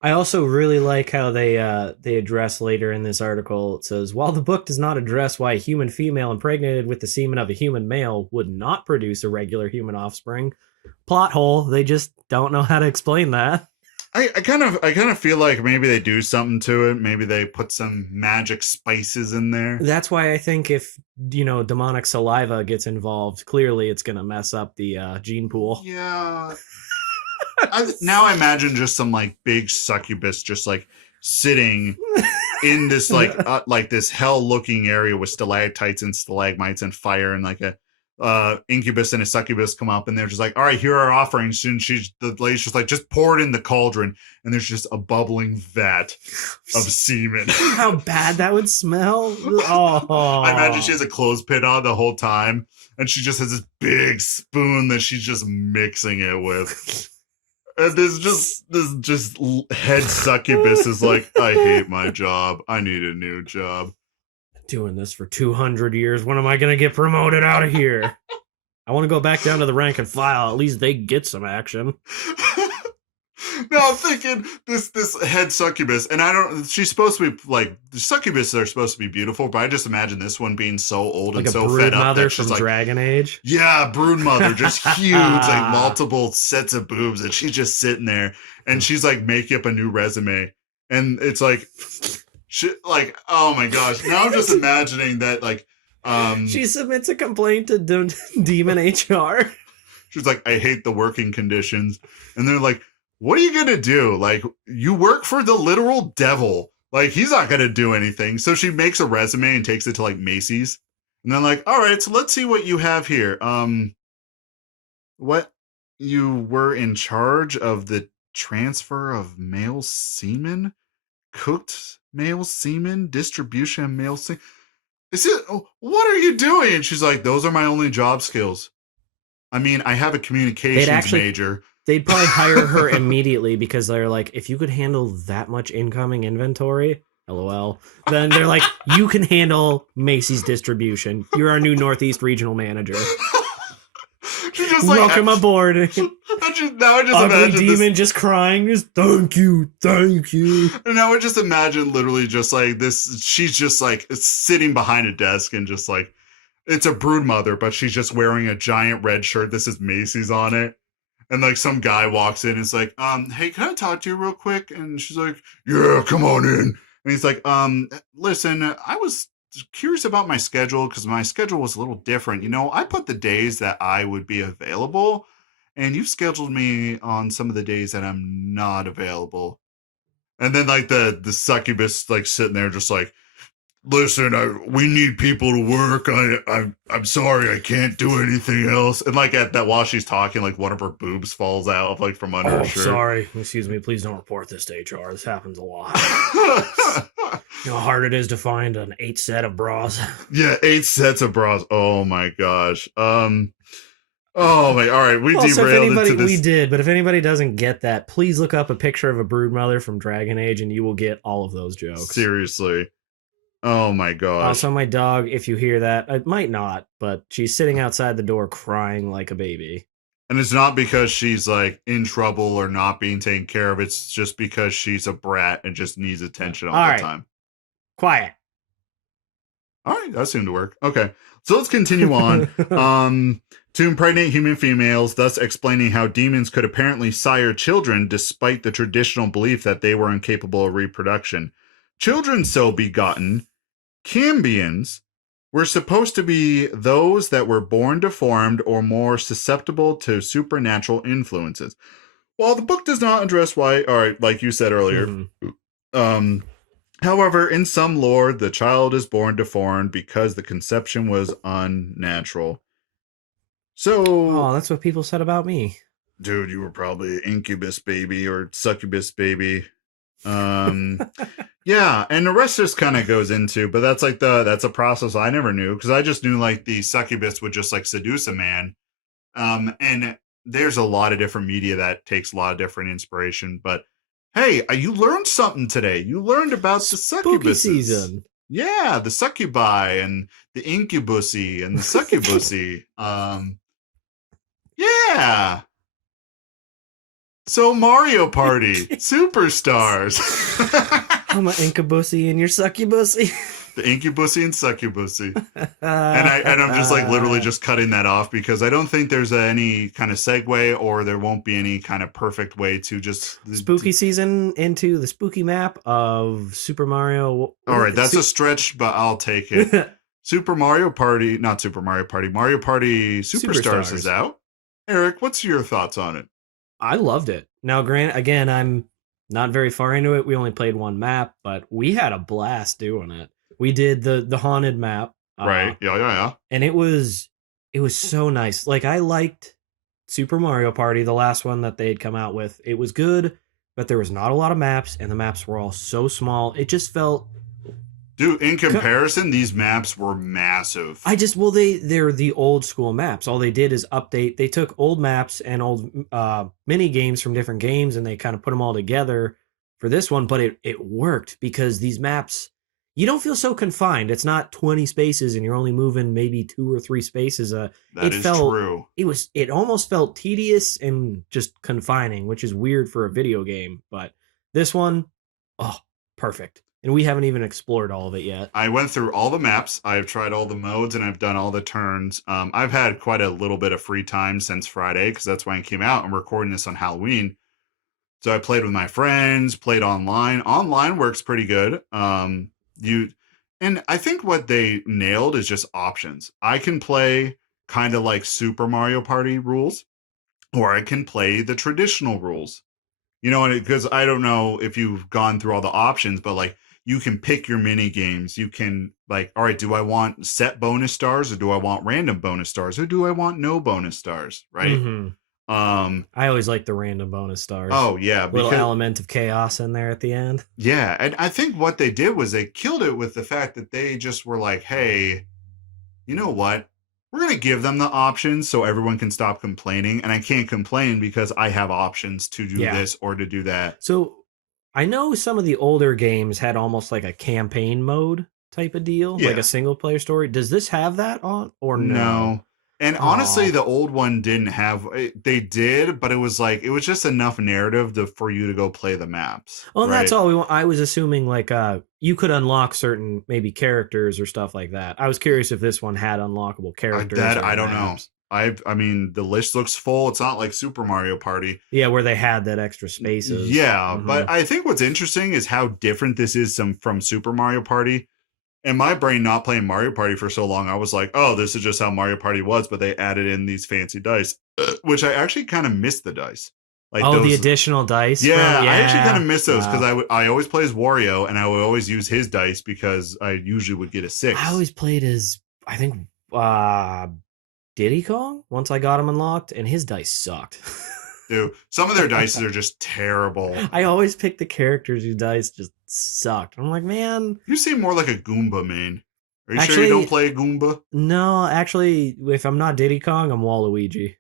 I also really like how they address later in this article. It says, while the book does not address why a human female impregnated with the semen of a human male would not produce a regular human offspring, plot hole, they just don't know how to explain that. I kind of feel like maybe they do something to it. Maybe they put some magic spices in there. That's why I think if, demonic saliva gets involved, clearly it's going to mess up the gene pool. Yeah. Now I imagine just some like big succubus just like sitting in this like this hell looking area with stalactites and stalagmites and fire and like a incubus and a succubus come up and they're just like, all right, here are our offerings. And the lady's just like, just pour it in the cauldron. And there's just a bubbling vat of semen. How bad that would smell. Oh. I imagine she has a clothespin on the whole time. And she just has this big spoon that she's just mixing it with. And this head succubus is like, I hate my job. I need a new job. Doing this for 200 years. When am I going to get promoted out of here? I want to go back down to the rank and file. At least they get some action. Now I'm thinking this head succubus, and she's supposed to be like, the succubuses are supposed to be beautiful, but I just imagine this one being so old like and so fed up that she's from like Dragon Age. Yeah, brood mother, just huge, like multiple sets of boobs, and she's just sitting there, and she's like making up a new resume, and it's like, oh my gosh! Now I'm just imagining that like, she submits a complaint to Demon HR. She's like, I hate the working conditions, and they're like, what are you going to do? Like, you work for the literal devil. Like, he's not going to do anything. So she makes a resume and takes it to, like, Macy's. And they're like, all right, so let's see what you have here. What? You were in charge of the transfer of male semen? Cooked male semen? Distribution of male semen? What are you doing? And she's like, those are my only job skills. I mean, I have a communications major. They'd probably hire her immediately because they're like, if you could handle that much incoming inventory, LOL, then they're like, you can handle Macy's distribution. You're our new Northeast regional manager. Just welcome aboard. Now I just Ugly imagine demon just crying, just thank you. And now I just imagine literally just like this. She's just like sitting behind a desk and just like, it's a brood mother, but she's just wearing a giant red shirt. This is Macy's on it. And like some guy walks in and is like, hey, can I talk to you real quick? And she's like, yeah, come on in. And he's like, listen, I was curious about my schedule because my schedule was a little different. I put the days that I would be available and you've scheduled me on some of the days that I'm not available. And then like the succubus like sitting there just like, listen, we need people to work. I'm sorry, I can't do anything else. And like at that, while she's talking, like one of her boobs falls out of like from under her shirt. Sorry, excuse me. Please don't report this to HR. This happens a lot. You know how hard it is to find an 8 set of bras. Yeah, 8 sets of bras. Oh my gosh. Oh my. All right, we derailed into this. We did, but if anybody doesn't get that, please look up a picture of a brood mother from Dragon Age, and you will get all of those jokes. Seriously. Oh my gosh. Also, my dog, if you hear that, it might not, but she's sitting outside the door crying like a baby. And it's not because she's like in trouble or not being taken care of. It's just because she's a brat and just needs attention all the time. Quiet. All right, that seemed to work. Okay, so let's continue on. To impregnate human females, thus explaining how demons could apparently sire children despite the traditional belief that they were incapable of reproduction. Children so begotten, cambions, were supposed to be those that were born deformed or more susceptible to supernatural influences. While the book does not address why, all right, like you said earlier, however, in some lore, the child is born deformed because the conception was unnatural. So, oh, that's what people said about me. Dude, you were probably an incubus baby or succubus baby. Yeah, and the rest just kind of goes into, but that's a process I never knew, because I just knew like the succubus would just like seduce a man. And there's a lot of different media that takes a lot of different inspiration, but hey, you learned something today. You learned about the succubuses. Season. Yeah, the succubi and the incubussy and the succubussy. Yeah. So Mario Party, Superstars. I'm an incubussy and you're succubussy. The incubussy and succubussy. And I'm just like literally just cutting that off because I don't think there's any kind of segue, or there won't be any kind of perfect way to just spooky season into the spooky map of Super Mario. All right, that's a stretch, but I'll take it. Mario Party Superstars is out. Eric, what's your thoughts on it? I loved it. Now, again, I'm not very far into it. We only played one map, but we had a blast doing it. We did the haunted map. Right. Yeah. And it was so nice. Like, I liked Super Mario Party, the last one that they had come out with. It was good, but there was not a lot of maps, and the maps were all so small. It just felt... Dude, in comparison, these maps were massive. They're the old school maps. All they did is update. They took old maps and old mini games from different games, and they kind of put them all together for this one. But it worked because these maps, you don't feel so confined. It's not 20 spaces, and you're only moving maybe 2 or 3 spaces. True. It almost felt tedious and just confining, which is weird for a video game. But this one, perfect. And we haven't even explored all of it yet. I went through all the maps. I've tried all the modes, and I've done all the turns. I've had quite a little bit of free time since Friday, because that's when it came out. I'm recording this on Halloween. So I played with my friends, played online. Online works pretty good. And I think what they nailed is just options. I can play kind of like Super Mario Party rules, or I can play the traditional rules. You know, because I don't know if you've gone through all the options, but like, you can pick your mini games. You can like, all right, do I want set bonus stars, or do I want random bonus stars, or do I want no bonus stars? Right. Mm-hmm. I always like the random bonus stars. Oh yeah. Little element of chaos in there at the end. Yeah. And I think what they did was they killed it with the fact that they just were like, hey, you know what? We're going to give them the options so everyone can stop complaining. And I can't complain because I have options to do this or to do that. So I know some of the older games had almost like a campaign mode type of deal, like a single player story. Does this have that on or no? And honestly, the old one didn't have. They did, but it was just enough narrative for you to go play the maps. Well, that's all we want. I was assuming like you could unlock certain maybe characters or stuff like that. I was curious if this one had unlockable characters. I don't know. I mean, the list looks full. It's not like Super Mario Party. Yeah, where they had that extra spaces. Yeah, but I think what's interesting is how different this is from Super Mario Party. In my brain, not playing Mario Party for so long, I was like, oh, this is just how Mario Party was, but they added in these fancy dice, which I actually kind of miss the dice. Like the additional dice? Yeah, I actually kind of miss those because I always play as Wario, and I would always use his dice because I usually would get a 6. I always played as, I think, Diddy Kong once I got him unlocked, and his dice sucked. Dude, some of their dice are just terrible. I always pick the characters whose dice just sucked. I'm like, man. You seem more like a Goomba, man. Are you sure you don't play a Goomba? No, actually, if I'm not Diddy Kong, I'm Waluigi.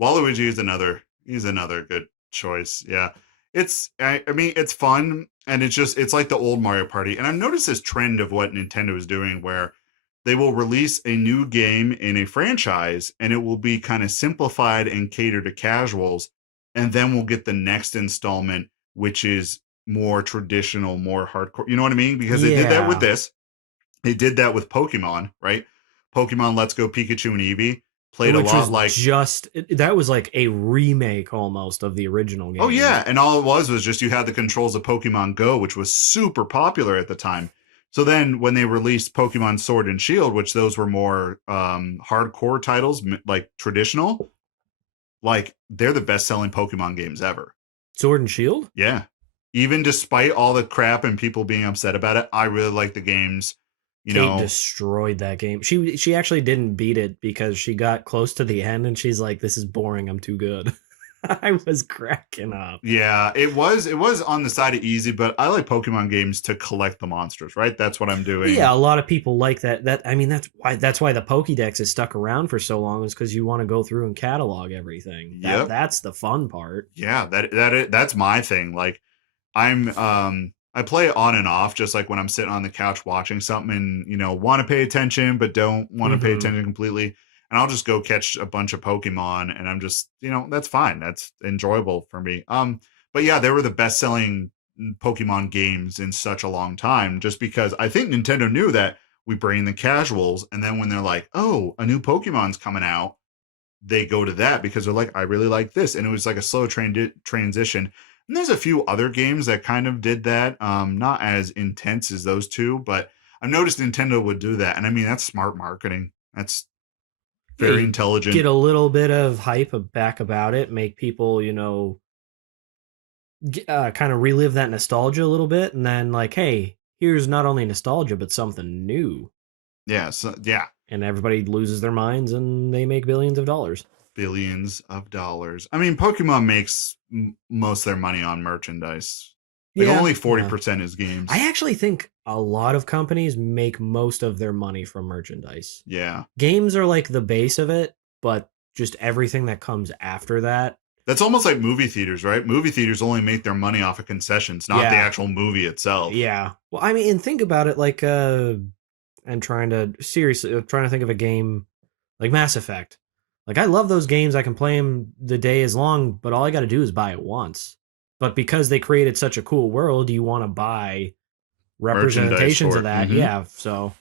Waluigi is he's another good choice. Yeah. I mean, it's fun, and it's like the old Mario Party. And I've noticed this trend of what Nintendo is doing where they will release a new game in a franchise, and it will be kind of simplified and catered to casuals. And then we'll get the next installment, which is more traditional, more hardcore. You know what I mean? Because they did that with this. They did that with Pokemon, right? Pokemon Let's Go Pikachu and Eevee played Which a lot was like that was like a remake almost of the original game. Oh yeah, and all it was just you had the controls of Pokemon Go, which was super popular at the time. So then when they released Pokemon Sword and Shield, which those were more hardcore titles, like traditional, like they're the best-selling Pokemon games ever. Sword and Shield? Yeah. Even despite all the crap and people being upset about it, I really like the games. Kate destroyed that game. She actually didn't beat it because she got close to the end and she's like, "This is boring. I'm too good." I was cracking up. Yeah, it was on the side of easy, but I like Pokemon games to collect the monsters, right? That's what I'm doing. Yeah, a lot of people like that. That's why the Pokédex is stuck around for so long, is because you want to go through and catalog everything. That's the fun part. Yeah, that's my thing. Like I play it on and off, just like when I'm sitting on the couch watching something and, want to pay attention, but don't want to pay attention completely. And I'll just go catch a bunch of Pokemon and I'm just, that's fine. That's enjoyable for me. But yeah, they were the best selling Pokemon games in such a long time, just because I think Nintendo knew that we bring the casuals. And then when they're like, oh, a new Pokemon's coming out, they go to that because they're like, I really like this. And it was like a slow transition. And there's a few other games that kind of did that. Not as intense as those two, but I've noticed Nintendo would do that. And I mean, that's smart marketing. That's very intelligent. Get a little bit of hype back about it, make people, kind of relive that nostalgia a little bit. And then like, hey, here's not only nostalgia, but something new. Yeah. So, yeah. And everybody loses their minds and they make billions of dollars. Billions of dollars. I mean, Pokemon makes most of their money on merchandise. Like only 40% is games. I actually think a lot of companies make most of their money from merchandise. Yeah. Games are like the base of it, but just everything that comes after that. That's almost like movie theaters, right? Movie theaters only make their money off of concessions, not the actual movie itself. Yeah. Well, I mean, and think about it like I'm trying to think of a game like Mass Effect. Like, I love those games. I can play them the day is long, but all I got to do is buy it once. But because they created such a cool world, you want to buy representations of that. Yeah, so.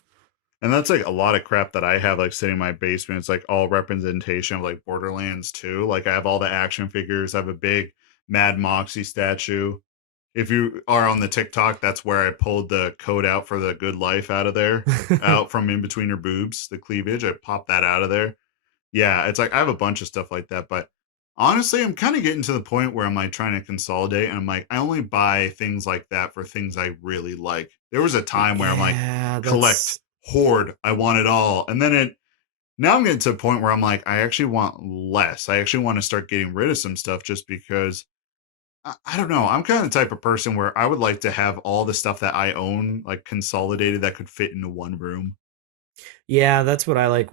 And that's like a lot of crap that I have like sitting in my basement. It's like all representation of like Borderlands 2. Like I have all the action figures. I have a big Mad Moxie statue. If you are on the TikTok, that's where I pulled the code out for the good life out of there, out from in between your boobs, the cleavage. I popped that out of there. Yeah, it's like I have a bunch of stuff like that, but honestly, I'm kind of getting to the point where I'm like trying to consolidate, and I'm like, I only buy things like that for things I really like. There was a time where I'm like, collect, hoard, I want it all, and then now I'm getting to a point where I'm like, I actually want less. I actually want to start getting rid of some stuff just because I don't know. I'm kind of the type of person where I would like to have all the stuff that I own like consolidated that could fit into one room. Yeah, that's what I like.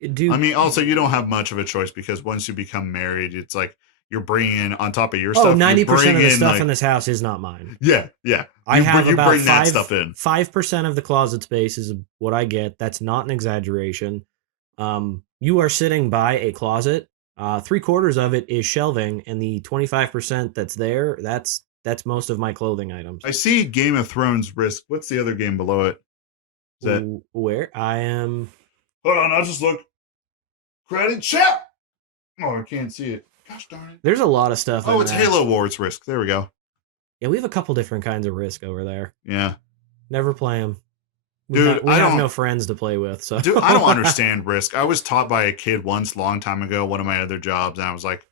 I mean, also, you don't have much of a choice because once you become married, it's like you're bringing on top of your stuff. 90% of the stuff in this house is not mine. Yeah, yeah. I have about 5% of the closet space is what I get. That's not an exaggeration. You are sitting by a closet. 3/4 of it is shelving, and the 25% that's there, that's most of my clothing items. I see Game of Thrones Risk. What's the other game below it? Is that where I am? Hold on, I'll just look. Credit chat. Oh, I can't see it. Gosh darn it. There's a lot of stuff. Oh, it's Halo Wars Risk. There we go. Yeah, we have a couple different kinds of Risk over there. Yeah. Never play them. Dude, we have no friends to play with. So. Dude, I don't understand Risk. I was taught by a kid once, a long time ago, one of my other jobs, and I was like,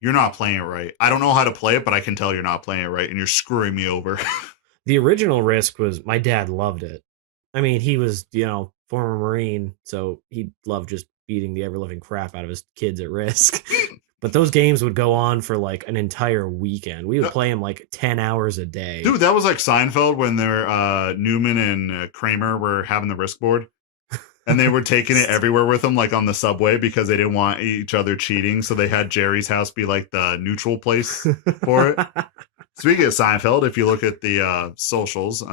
you're not playing it right. I don't know how to play it, but I can tell you're not playing it right, and you're screwing me over. The original Risk was, my dad loved it. I mean, he was, former Marine, so he loved just beating the ever-living crap out of his kids at Risk. But those games would go on for like an entire weekend. We would play them like 10 hours a day. Dude, that was like Seinfeld when Newman and Kramer were having the Risk board. And they were taking it everywhere with them, like on the subway, because they didn't want each other cheating. So they had Jerry's house be like the neutral place for it. Speaking of Seinfeld, if you look at the socials,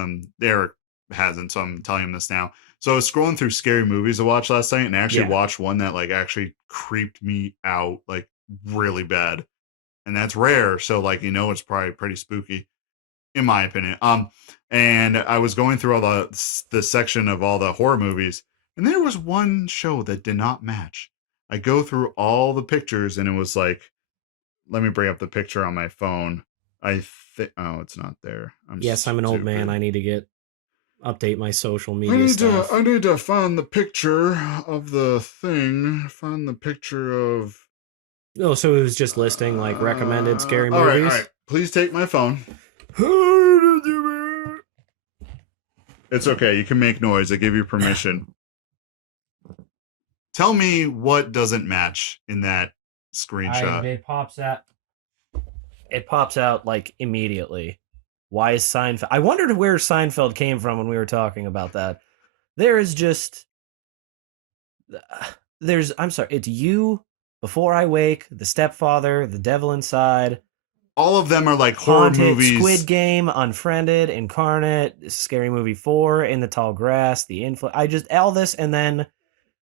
Eric hasn't, so I'm telling him this now. So I was scrolling through scary movies to watch last night, and I actually Yeah. watched one that like actually creeped me out like really bad, and that's rare. So like it's probably pretty spooky, in my opinion. And I was going through all the section of all the horror movies, and there was one show that did not match. I go through all the pictures, and it was like, let me bring up the picture on my phone. Oh, it's not there. Yes, I'm an old man. I need to update my social media I need to find the picture of the thing. Find the picture of. Oh, so it was just listing like recommended scary movies. All right. Please take my phone. It's okay. You can make noise. I give you permission. Tell me what doesn't match in that screenshot. It pops out like immediately. Why is Seinfeld? I wondered where Seinfeld came from when we were talking about that. I'm sorry, it's You, Before I Wake, The Stepfather, The Devil Inside. All of them are like horror movies. Squid Game, Unfriended, Incarnate, Scary Movie 4, In the Tall Grass, The Influence. all this, and then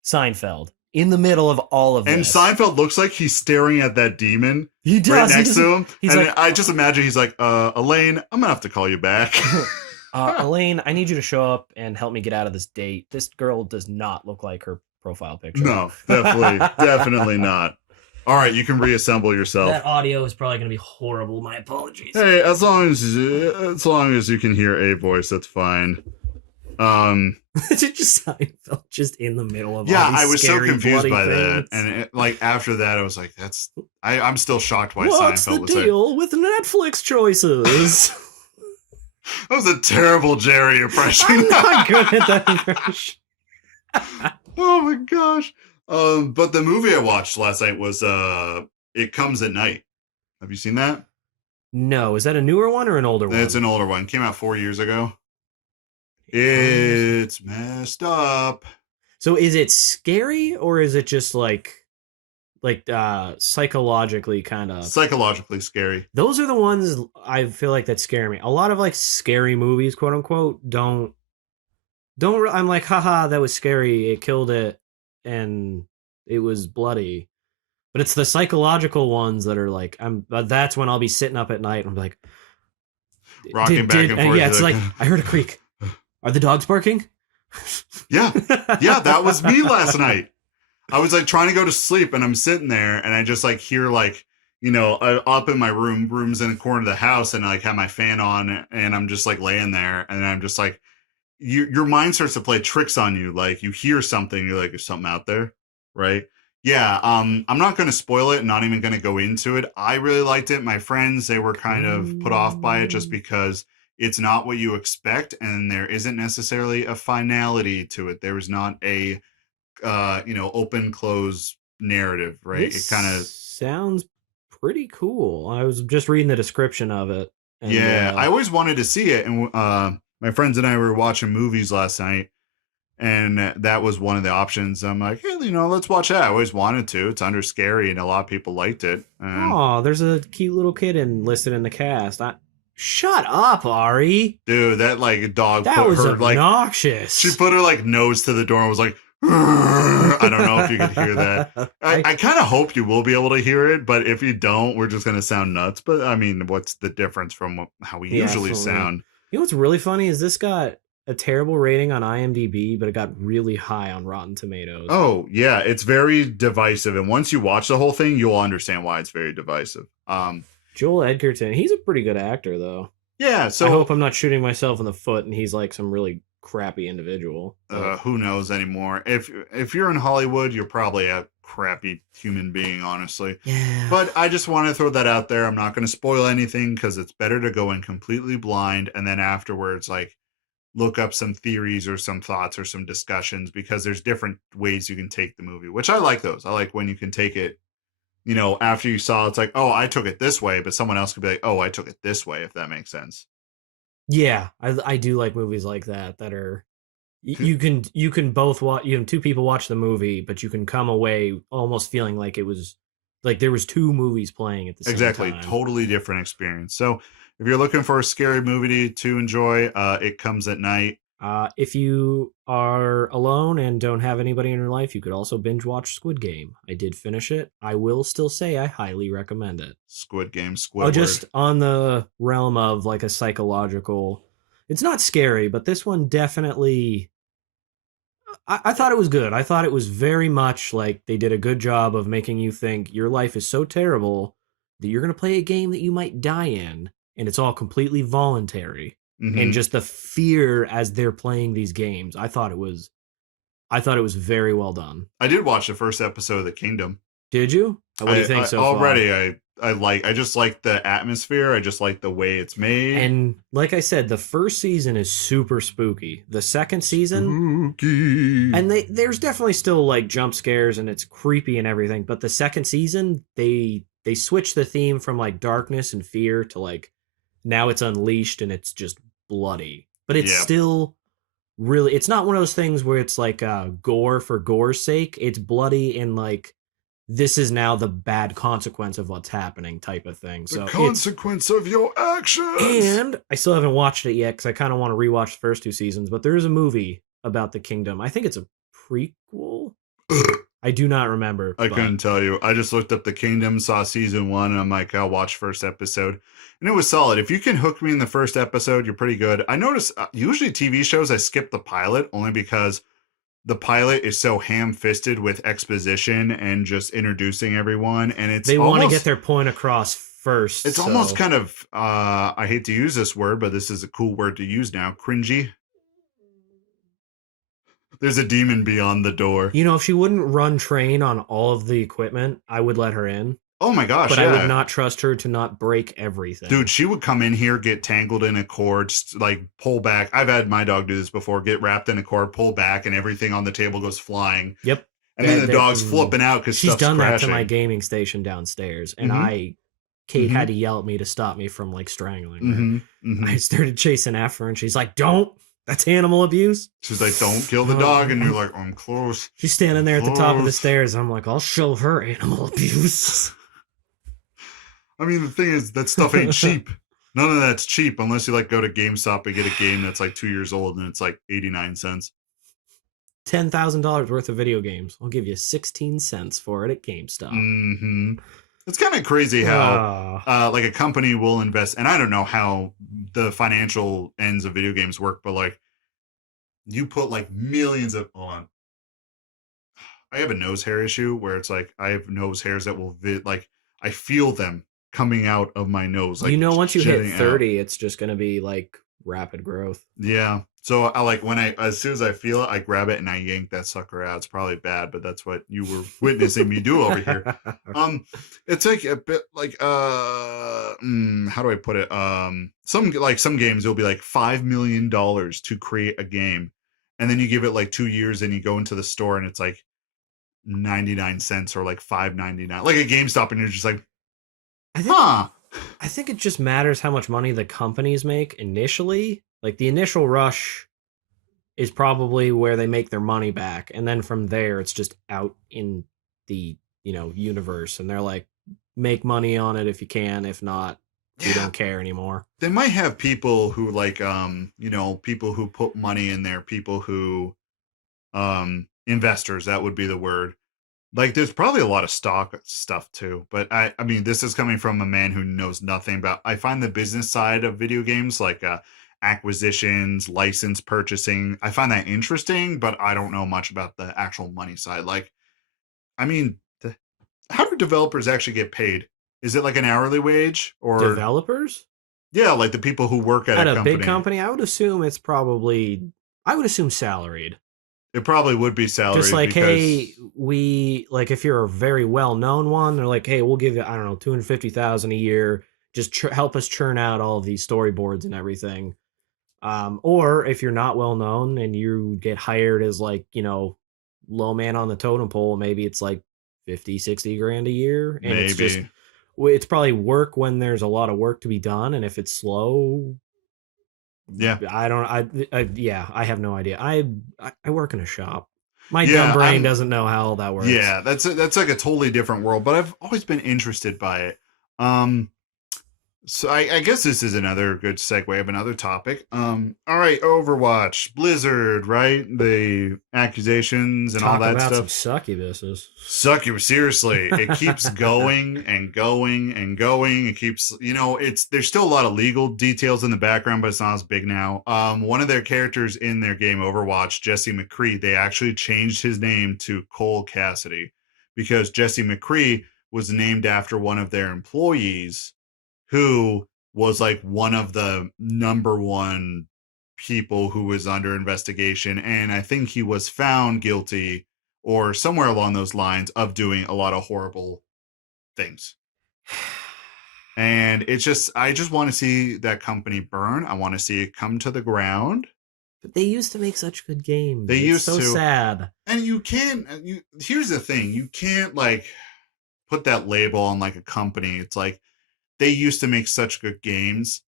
Seinfeld. In the middle of all of this. And Seinfeld looks like he's staring at that demon. He does. Right next to him. He's and like, I just imagine he's like, Elaine, I'm going to have to call you back. Elaine, I need you to show up and help me get out of this date. This girl does not look like her profile picture. No, definitely not. All right, you can reassemble yourself. That audio is probably going to be horrible. My apologies. Hey, as long as you can hear a voice, that's fine. Just Seinfeld, just in the middle of yeah, all these I was so confused by things. that, and like after that, I was like, I'm still shocked why What's Seinfeld the deal with Netflix choices? That was a terrible Jerry impression. I'm not good at that impression. Oh my gosh. But the movie I watched last night was It Comes at Night. Have you seen that? No, is that a newer one or an older one? It's an older one. Came out 4 years ago. It's messed up. So is it scary or is it just like psychologically kind of psychologically scary? Those are the ones I feel like that scare me. A lot of like scary movies, quote unquote, don't I'm like, haha, that was scary. It killed it and it was bloody. But it's the psychological ones that are like, that's when I'll be sitting up at night and I'm like, rocking back and forth. Yeah, it's like I heard a creak. Are the dogs barking? Yeah, that was me last night. I was like trying to go to sleep and I'm sitting there and I just like hear like, up in my room's in the corner of the house and I like have my fan on and I'm just like laying there and I'm just like, your mind starts to play tricks on you. Like you hear something, you're like, there's something out there, right? Yeah, I'm not going to spoil it, not even going to go into it. I really liked it. My friends, they were kind of put off by it just because it's not what you expect, and there isn't necessarily a finality to it. There was not a, open close narrative, right? This it kind of sounds pretty cool. I was just reading the description of it. And, I always wanted to see it, and my friends and I were watching movies last night, and that was one of the options. I'm like, hey, let's watch that. I always wanted to. It's under scary, and a lot of people liked it. Oh, there's a cute little kid listed in the cast. Shut up, Ari. Dude, that like dog that put was her obnoxious. She put her like nose to the door and was like, I don't know if you could hear that. I kind of hope you will be able to hear it, but if you don't, we're just gonna sound nuts. But I mean, what's the difference from how we usually sound? You know what's really funny is this got a terrible rating on IMDb, but it got really high on Rotten Tomatoes. Oh yeah, it's very divisive, and once you watch the whole thing, you'll understand why it's very divisive. Joel Edgerton, he's a pretty good actor, though. Yeah, so I hope I'm not shooting myself in the foot and he's like some really crappy individual. Who knows anymore? If you're in Hollywood, you're probably a crappy human being, honestly. Yeah. But I just want to throw that out there. I'm not going to spoil anything because it's better to go in completely blind and then afterwards, like, look up some theories or some thoughts or some discussions because there's different ways you can take the movie, which I like those. I like when you can take it, after you saw it's like, oh, I took it this way, but someone else could be like, oh, I took it this way, if that makes sense. Yeah, I do like movies like that are you can both watch, two people watch the movie, but you can come away almost feeling like it was like there was two movies playing at the same time. Exactly, totally different experience. So if you're looking for a scary movie to enjoy, It Comes at Night. If you are alone and don't have anybody in your life, you could also binge watch Squid Game. I did finish it. I will still say I highly recommend it. Squid Game, Oh, Squidward. just on the realm of like a psychological. It's not scary, but this one definitely. I thought it was good. I thought it was very much like they did a good job of making you think your life is so terrible that you're going to play a game that you might die in, and it's all completely voluntary. And Mm-hmm. just the fear as they're playing these games, I thought it was very well done. I did watch the first episode of The Kingdom. Did you? What do you think I so far? already I just like the atmosphere. I just like the way it's made. And like I said, the first season is super spooky. The second season, Spooky. and there's definitely still like jump scares and it's creepy and everything, but the second season they switch the theme from like darkness and fear to like now it's unleashed and it's just bloody. But it's Yeah. still really, it's not one of those things where it's like gore for gore's sake. It's bloody and like this is now the bad consequence of what's happening type of thing. The So consequence of your actions. and I still haven't watched it yet because I kind of want to rewatch the first two seasons. But there is a movie about the kingdom. I think it's a prequel. I do not remember. I but couldn't tell you. I just looked up The Kingdom, saw season 1, and I'm like, I'll watch first episode. And it was solid. If you can hook me in the first episode, you're pretty good. I notice usually TV shows, I skip the pilot only because the pilot is so ham-fisted with exposition and just introducing everyone. And it's they want to almost, get their point across first. it's so. almost kind of, I hate to use this word, but this is a cool word to use now, cringy. There's a demon beyond the door. You know, if she wouldn't run train on all of the equipment, I would let her in. Oh my gosh, But yeah. I would not trust her to not break everything. Dude, she would come in here, get tangled in a cord, like pull back. I've had my dog do this before, get wrapped in a cord, pull back, and everything on the table goes flying. Yep. And then the dog's flipping out because she's stuff's done crashing. that to my gaming station downstairs, and Kate had to yell at me to stop me from like strangling her. I started chasing after her, and she's like, "Don't! That's animal abuse." She's like, "Don't kill the dog," and you're like, "I'm close." She's standing there at the top of the stairs. I'm like, "I'll show her animal abuse." I mean, the thing is, that stuff ain't cheap. None of that's cheap unless you like go to GameStop and get a game that's like 2 years old and it's like 89 cents. $10,000 worth of video games. I'll give you 16 cents for it at GameStop. Mm-hmm. It's kind of crazy how like a company will invest, and I don't know how the financial ends of video games work, but like you put like millions of on. I have a nose hair issue where it's like I have nose hairs that will like I feel them coming out of my nose. Like, you know, once you hit 30, out. it's just going to be like rapid growth. Yeah. So I like as soon as I feel it, I grab it and I yank that sucker out. It's probably bad, but that's what you were witnessing me do over here. It's like a bit like how do I put it? Some games it'll be like $5 million to create a game, and then you give it like 2 years and you go into the store and it's like 99 cents or like $5.99, like a GameStop, and you're just like, I think it just matters how much money the companies make initially. Like the initial rush is probably where they make their money back, and then from there it's just out in the universe, and they're like, make money on it if you can, if not, we don't care anymore. They might have people who like people who put money in there, people who investors, that would be the word. Like, there's probably a lot of stock stuff too, but I mean, this is coming from a man who knows nothing about. I find the business side of video games, like acquisitions, license purchasing, I find that interesting, but I don't know much about the actual money side. Like, I mean, how do developers actually get paid? Is it like an hourly wage or developers? Yeah, like the people who work at a big company. I would assume it's probably. I would assume salaried. It probably would be salaried. Just like, hey, we like if you're a very well-known one, they're like, hey, we'll give you, I don't know, $250,000 a year. Just help us churn out all of these storyboards and everything. Or if you're not well-known and you get hired as like, low man on the totem pole, maybe it's like 50, 60 grand a year. And maybe it's probably work when there's a lot of work to be done. And if it's slow, yeah, I have no idea. I work in a shop. My dumb brain doesn't know how all that works. Yeah, that's like a totally different world, but I've always been interested by it. So I guess this is another good segue of another topic. All right, Overwatch, Blizzard, right? The accusations and all Talk that about some stuff. succubuses. Succubus, seriously, it keeps going and going and going. It keeps, there's still a lot of legal details in the background, but it's not as big now. One of their characters in their game Overwatch, Jesse McCree, they actually changed his name to Cole Cassidy because Jesse McCree was named after one of their employees who was like one of the number one people who was under investigation. And I think he was found guilty or somewhere along those lines of doing a lot of horrible things. And I just want to see that company burn. I want to see it come to the ground. But they used to make such good games. They used so to. Sad. And here's the thing. You can't like put that label on like a company. It's like, they used to make such good games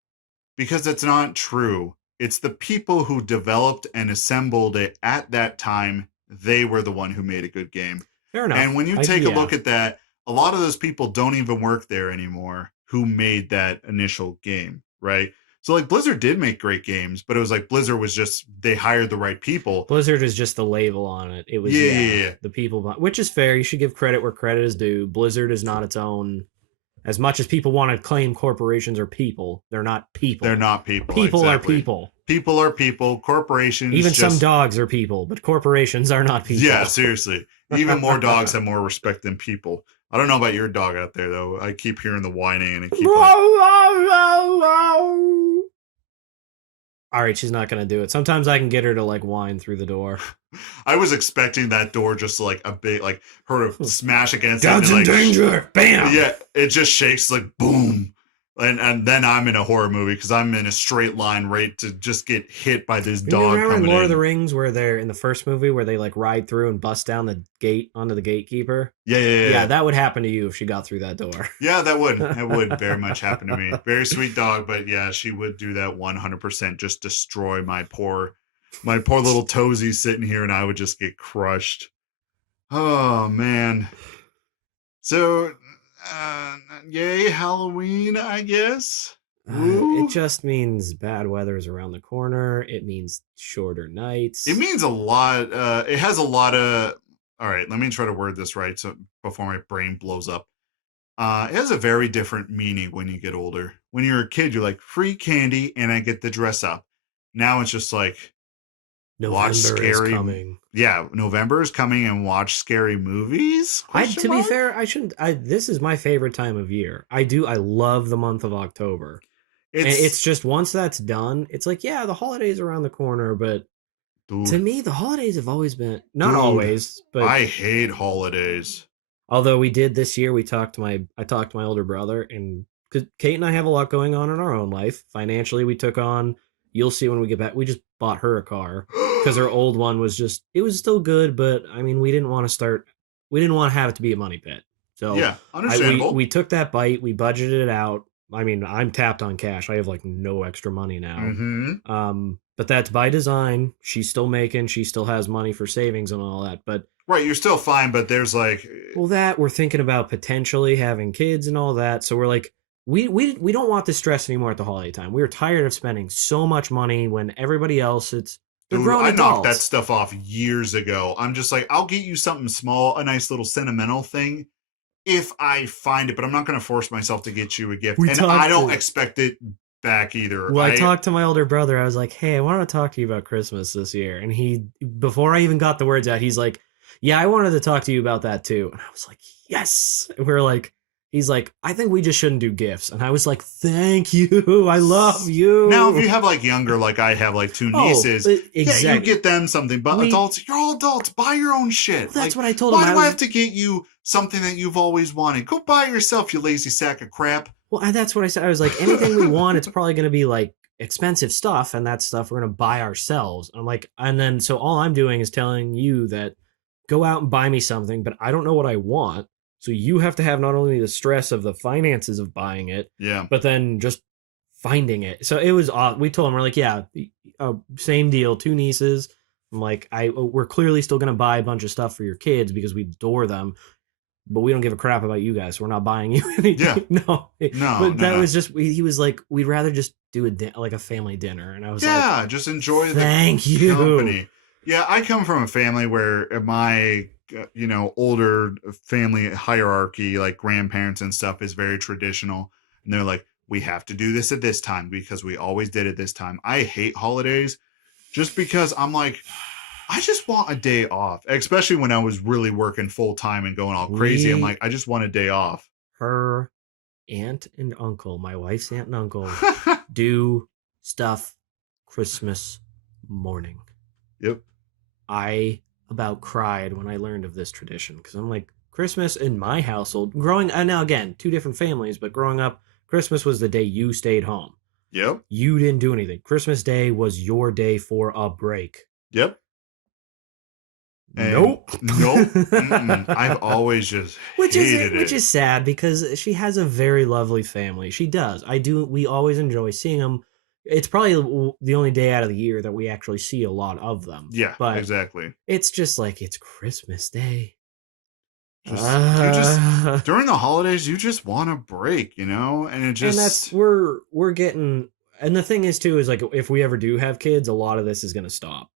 because it's not true. It's the people who developed and assembled it at that time. They were the one who made a good game. Fair enough. And when you take a look at that, a lot of those people don't even work there anymore who made that initial game, right? So like Blizzard did make great games, but it was like Blizzard was just, they hired the right people. Blizzard is just the label on it. It was the people, which is fair. You should give credit where credit is due. Blizzard is not its own. As much as people want to claim corporations are people, they're not people. They're not people. People exactly. Are people. People are people. Corporations. Even some dogs are people, but corporations are not people. Yeah, seriously. Even more dogs have more respect than people. I don't know about your dog out there, though. I keep hearing the whining and I keep All right, she's not going to do it. Sometimes I can get her to like whine through the door. I was expecting that door just like a bit, like her to smash against Dogs it. in danger! Bam! Yeah, it just shakes like boom. And then I'm in a horror movie because I'm in a straight line right to just get hit by this dog. You remember Lord of the Rings where they're in the first movie where they like ride through and bust down the gate onto the gatekeeper? Yeah, that would happen to you if she got through that door. Yeah, that would. It would very much happen to me. Very sweet dog, but yeah, she would do that 100%. Just destroy my poor little toesy sitting here, and I would just get crushed. Oh man. So. Yay, Halloween, I guess. It just means bad weather is around the corner. It means shorter nights. It means a lot. It has a lot of. All right, let me try to word this right so before my brain blows up. It has a very different meaning when you get older. When you're a kid, you're like, free candy and I get to dress up. Now it's just like, watch scary. Is coming. Yeah, November is coming and watch scary movies. To be fair, I shouldn't. This is my favorite time of year. I love the month of October. It's just once that's done, it's like, yeah, the holidays are around the corner, but to me, the holidays have always been always, but I hate holidays. Although we did this year, I talked to my older brother, and because Kate and I have a lot going on in our own life financially, we took on. You'll see when we get back. We just bought her a car because her old one was it was still good, but I mean, we didn't want to have it to be a money pit. So yeah, understandable. We took that bite, we budgeted it out. I mean, I'm tapped on cash. I have like no extra money now. Mm-hmm. But that's by design. She's still making, she still has money for savings and all that. But right, you're still fine, but there's like, well, that we're thinking about potentially having kids and all that. So we're like, we don't want this stress anymore at the holiday time. We were tired of spending so much money when everybody else they're grown adults. I knocked that stuff off years ago. I'm just like, I'll get you something small, a nice little sentimental thing if I find it, but I'm not going to force myself to get you a gift. I don't expect it back either. Well, I talked to my older brother. I was like, hey, I want to talk to you about Christmas this year. And before I even got the words out, he's like, yeah, I wanted to talk to you about that too. And I was like, yes. And we're like, he's like, I think we just shouldn't do gifts. And I was like, thank you. I love you. Now, if you have like younger, like I have like two nieces, exactly. Yeah, you get them something. But adults, you're all adults. Buy your own shit. Well, that's what I told him. Why do I have to get you something that you've always wanted? Go buy yourself, you lazy sack of crap. Well, that's what I said. I was like, anything we want, it's probably going to be like expensive stuff. And that stuff we're going to buy ourselves. I'm like, and then so all I'm doing is telling you that go out and buy me something, but I don't know what I want. So you have to have not only the stress of the finances of buying it, but then just finding it. So it was odd. We told him, we're like, yeah, same deal. 2 nieces. I'm like, we're clearly still going to buy a bunch of stuff for your kids because we adore them. but we don't give a crap about you guys. So we're not buying you anything. Yeah. No, No, but that no. was just, he was like, we'd rather just do like a family dinner. And I was like, Yeah, just enjoy the thank you. company. Yeah, I come from a family where my, older family hierarchy, like grandparents and stuff, is very traditional. And they're like, we have to do this at this time because we always did it this time. I hate holidays just because I'm like, I just want a day off, especially when I was really working full time and going all crazy. I'm like, I just want a day off. Her aunt and uncle, my wife's aunt and uncle, do stuff Christmas morning. Yep. I about cried when I learned of this tradition because I'm like, Christmas in my household, growing, now again, two different families, but growing up, Christmas was the day you stayed home. Yep. You didn't do anything. Christmas Day was your day for a break. Yep. Nope. I've always just hated it. Which is sad because she has a very lovely family. She does. We always enjoy seeing them. It's probably the only day out of the year that we actually see a lot of them. Yeah, but exactly. It's just like, it's Christmas Day. You during the holidays, you just want a break, and it just. And that's we're getting. And the thing is too is like, if we ever do have kids, a lot of this is going to stop.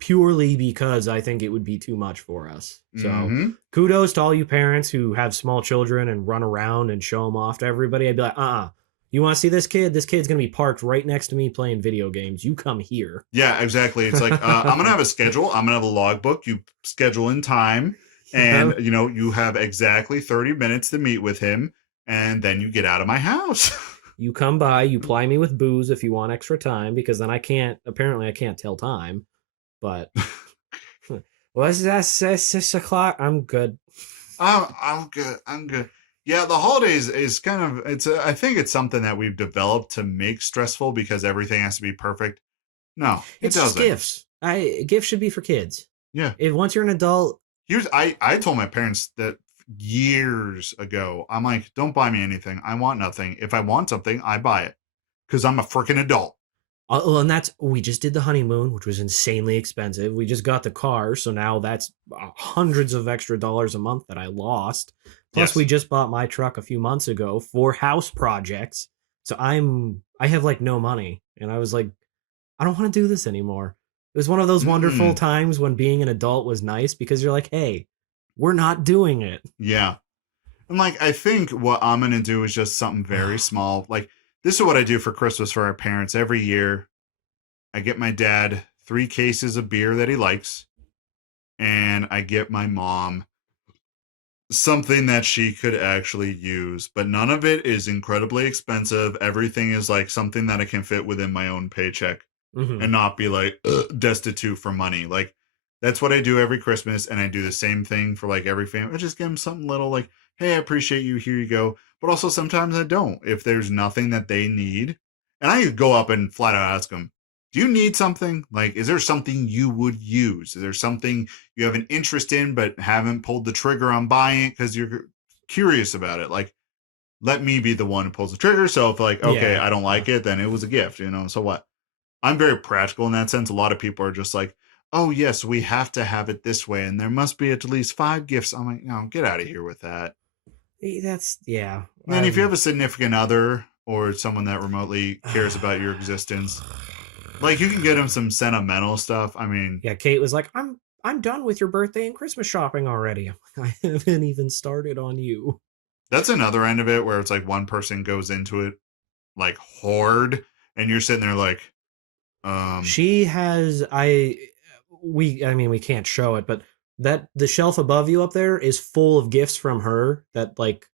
Purely because I think it would be too much for us. So kudos to all you parents who have small children and run around and show them off to everybody. I'd be like, you want to see this kid? This kid's going to be parked right next to me playing video games. You come here. Yeah, exactly. It's like, I'm going to have a schedule. I'm going to have a logbook. You schedule in time. And, you have exactly 30 minutes to meet with him. And then you get out of my house. You come by. You ply me with booze if you want extra time. Because then I can't tell time. But what's that? 6 o'clock. I'm good. I'm good. Yeah, the holidays is kind of I think it's something that we've developed to make stressful because everything has to be perfect. No, it's doesn't. Just gifts. Gifts should be for kids. Yeah. Once you're an adult. I told my parents that years ago. I'm like, don't buy me anything. I want nothing. If I want something, I buy it because I'm a freaking adult. And we just did the honeymoon, which was insanely expensive. We just got the car, so now that's hundreds of extra dollars a month that I lost. Plus, we just bought my truck a few months ago for house projects. So I have like no money, and I was like, I don't want to do this anymore. It was one of those wonderful times when being an adult was nice because you're like, hey, we're not doing it. Yeah, and like I think what I'm gonna do is just something very small, like. This is what I do for Christmas for our parents. Every year, I get my dad 3 cases of beer that he likes, and I get my mom something that she could actually use. But none of it is incredibly expensive. Everything is like something that I can fit within my own paycheck and not be like destitute for money. Like, that's what I do every Christmas, and I do the same thing for like every family. I just give them something little like, hey, I appreciate you. Here you go. But also sometimes I don't. If there's nothing that they need, and I go up and flat out ask them, do you need something? Like, is there something you would use? Is there something you have an interest in but haven't pulled the trigger on buying it because you're curious about it? Like, let me be the one who pulls the trigger. So if like, okay, I don't like it, then it was a gift, so what? I'm very practical in that sense. A lot of people are just like, oh, yes, we have to have it this way, and there must be at least 5 gifts. I'm like, get out of here with that. That's, yeah. And if you have a significant other or someone that remotely cares about your existence, like, you can get them some sentimental stuff. I mean... Yeah, Kate was like, I'm done with your birthday and Christmas shopping already. I haven't even started on you. That's another end of it where it's like one person goes into it, like, hard, and you're sitting there like... She has... we can't show it, but that the shelf above you up there is full of gifts from her that, like,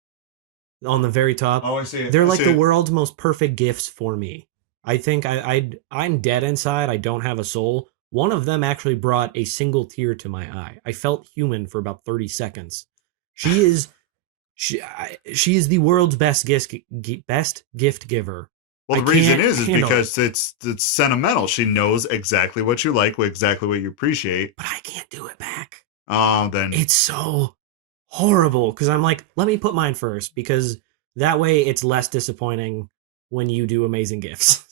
on the very top. Oh, I see it. They're like the world's most perfect gifts for me. I think I'm dead inside. I don't have a soul. One of them actually brought a single tear to my eye. I felt human for about 30 seconds. She is the world's best gift giver. Well, the reason is because it's sentimental. She knows exactly what you like, exactly what you appreciate. But I can't do it back. Oh, then it's so horrible because I'm like, let me put mine first because that way it's less disappointing when you do amazing gifts.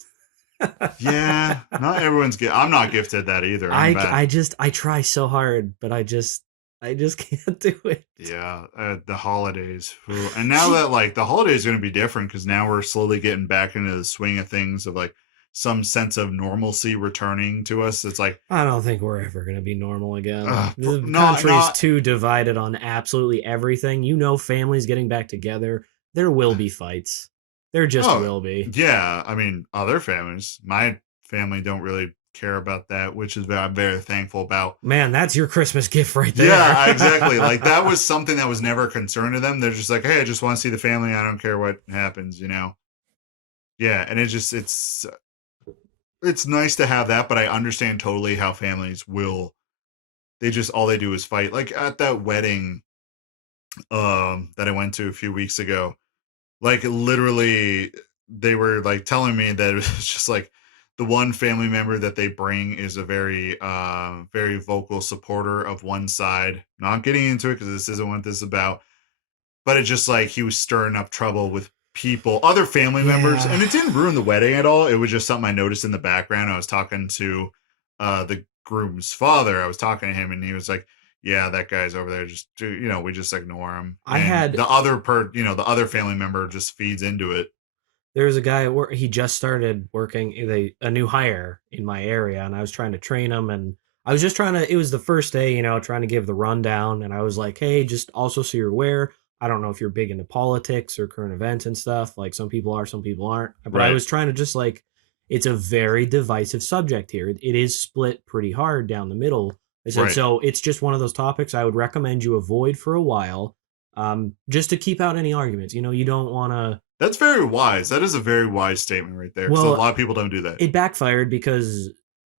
Yeah, not everyone's I'm not gifted that either. I try so hard, but I just I just can't do it. Yeah, the holidays. Ooh. And now that like the holidays are going to be different because now we're slowly getting back into the swing of things of like some sense of normalcy returning to us. It's like I don't think we're ever going to be normal again. The not country's too divided on absolutely everything. You know, families getting back together. There will be fights. There just will be. Yeah, I mean, other families. My family don't really care about that, which is I'm very thankful about. Man, that's your Christmas gift right there. Yeah, exactly. Like that was something that was never a concern to them. They're just like, hey, I just want to see the family. I don't care what happens, you know? Yeah, and it's nice to have that, but I understand totally how families will. They just all they do is fight. Like at that wedding that I went to a few weeks ago, like literally they were like telling me that it was just like the one family member that they bring is a very very vocal supporter of one side. Not getting into it because this isn't what this is about, but it's just like he was stirring up trouble with people, other family members, and it didn't ruin the wedding at all. It was just something I noticed in the background. I was talking to the groom's father. I was talking to him, and he was like, "Yeah, that guy's over there. Just we just ignore him." I and had the other the other family member just feeds into it. There was a guy at work. He just started working a new hire in my area, and I was trying to train him, and I was just trying to. It was the first day, trying to give the rundown, and I was like, "Hey, just also so you're aware, I don't know if you're big into politics or current events and stuff. Like some people are, some people aren't. But I was trying to just like, it's a very divisive subject here. It is split pretty hard down the middle. I said, so it's just one of those topics I would recommend you avoid for a while, just to keep out any arguments. You don't want to. That's very wise. That is a very wise statement right there. Because a lot of people don't do that. It backfired because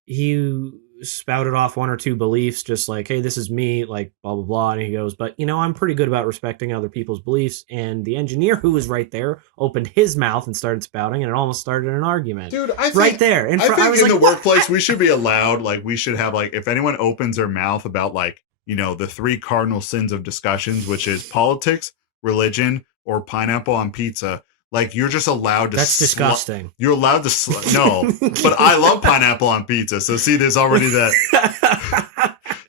he spouted off one or two beliefs, just like, hey, this is me, like, blah, blah, blah. And he goes, but, I'm pretty good about respecting other people's beliefs. And the engineer who was right there opened his mouth and started spouting, and it almost started an argument. Dude, I think, right there. I think in the workplace, we should be allowed, like, we should have, like, if anyone opens their mouth about, like, the 3 cardinal sins of discussions, which is politics, religion, or pineapple on pizza, like you're just allowed to. That's disgusting. You're allowed to. No, but I love pineapple on pizza. So see, there's already that.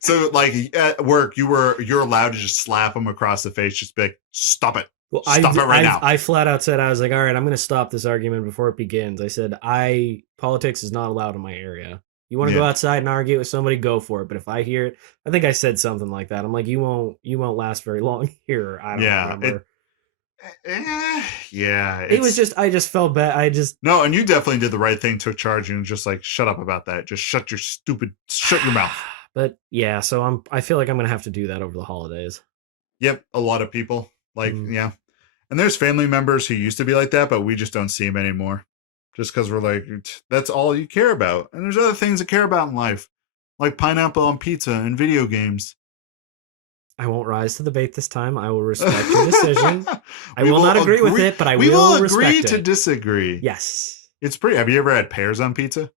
So like at work, you're allowed to just slap them across the face. Just be like, stop it. Well, stop it right now. I flat out said, I was like, all right, I'm going to stop this argument before it begins. I said, politics is not allowed in my area. You want to go outside and argue with somebody, go for it. But if I hear it, I think I said something like that. I'm like, you won't last very long here. I don't remember. It was just, I just felt bad. No, and you definitely did the right thing, took charge, and just like, shut up about that. Just shut your mouth. But yeah, so I feel like I'm going to have to do that over the holidays. Yep. A lot of people yeah. And there's family members who used to be like that, but we just don't see them anymore. Just because we're like, that's all you care about. And there's other things to care about in life, like pineapple on pizza and video games. I won't rise to the bait this time. I will respect your decision. I will not agree with it, but I will respect it. We will agree to disagree. Yes. It's pretty. Have you ever had pears on pizza?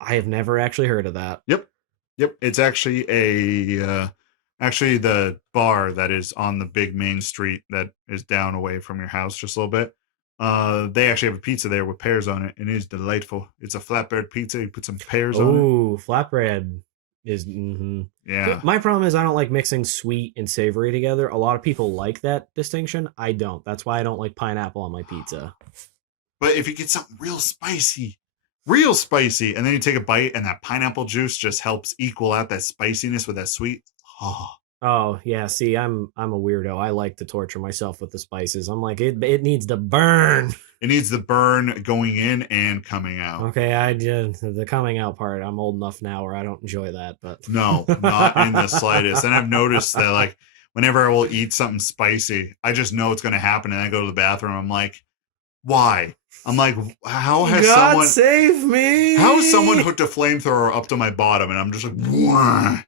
I have never actually heard of that. Yep. It's actually the bar that is on the big main street that is down away from your house just a little bit. They actually have a pizza there with pears on it, and it is delightful. It's a flatbread pizza. You put some pears on it. Ooh, flatbread is yeah. My problem is I don't like mixing sweet and savory together. A lot of people like that distinction. I don't. That's why I don't like pineapple on my pizza. But if you get something real spicy, and then you take a bite, and that pineapple juice just helps equal out that spiciness with that sweet. Oh yeah, see, I'm a weirdo. I like to torture myself with the spices. I'm like, it needs to burn. It needs the burn going in and coming out. Okay, I did the coming out part. I'm old enough now where I don't enjoy that, but no, not in the slightest. And I've noticed that like whenever I will eat something spicy, I just know it's going to happen, and I go to the bathroom. I'm like, why? I'm like, how has someone save me? How has someone hooked a flamethrower up to my bottom? And I'm just like, why?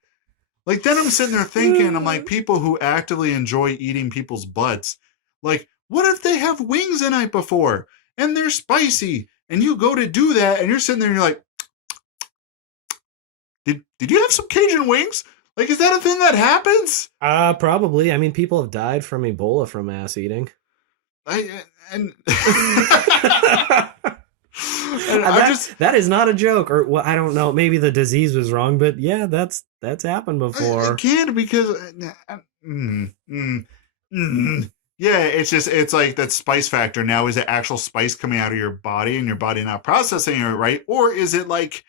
Like then I'm sitting there thinking, I'm like, people who actively enjoy eating people's butts, like, what if they have wings the night before and they're spicy and you go to do that and you're sitting there and you're like, did you have some Cajun wings? Like, is that a thing that happens? Probably. I mean, people have died from Ebola from mass eating. That is not a joke, or well, I don't know. Maybe the disease was wrong, but yeah, that's happened before. I can't because. Yeah, it's like that spice factor. Now, is it actual spice coming out of your body and your body not processing it right, or is it like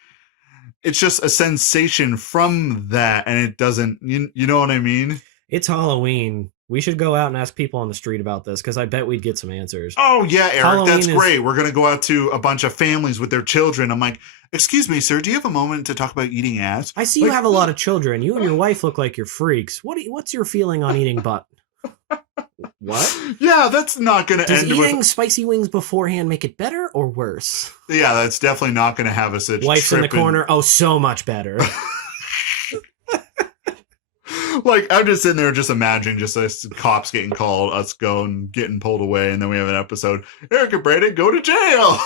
it's just a sensation from that and it doesn't? You know what I mean? It's Halloween. We should go out and ask people on the street about this because I bet we'd get some answers. Oh, yeah, Eric, that's great. We're going to go out to a bunch of families with their children. I'm like, excuse me, sir, do you have a moment to talk about eating ass? I see you have a lot of children. You and your wife look like you're freaks. What's your feeling on eating butt? What? Yeah, that's not going to end with... Does eating spicy wings beforehand make it better or worse? Yeah, that's definitely not going to have us a wife's in the corner. Oh, so much better. Like, I'm just sitting there just imagining just us cops getting called, us going, getting pulled away, and then we have an episode, Eric and Brandon go to jail!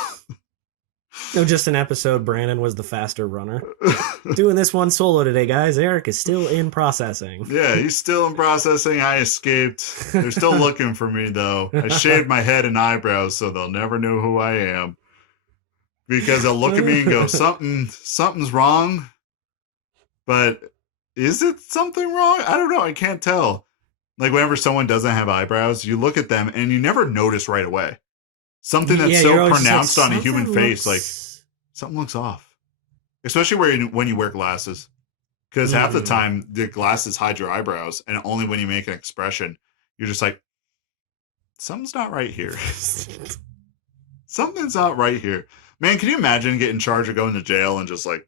No, just an episode, Brandon was the faster runner. Doing this one solo today, guys. Eric is still in processing. Yeah, he's still in processing. I escaped. They're still looking for me, though. I shaved my head and eyebrows, so they'll never know who I am. Because they'll look at me and go, something's wrong, but... is it something wrong? I don't know. I can't tell. Like, whenever someone doesn't have eyebrows, you look at them and you never notice right away. Something that's so pronounced on a human face, like, something looks off. Especially when you wear glasses. Because half the time, the glasses hide your eyebrows, and only when you make an expression, you're just like, something's not right here. Something's not right here. Man, can you imagine getting charged of going to jail and just like,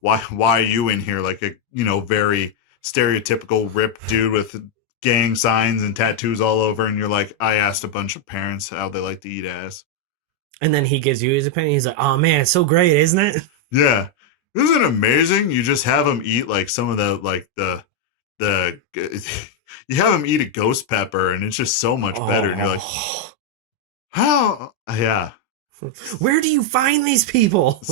why are you in here, like a very stereotypical ripped dude with gang signs and tattoos all over, and you're like, I asked a bunch of parents how they like to eat ass, and then he gives you his opinion. He's like, oh man, it's so great, isn't it? Yeah, isn't it amazing? You just have them eat like some of the you have them eat a ghost pepper and it's just so much better, and you're like, how? Yeah. Where do you find these people?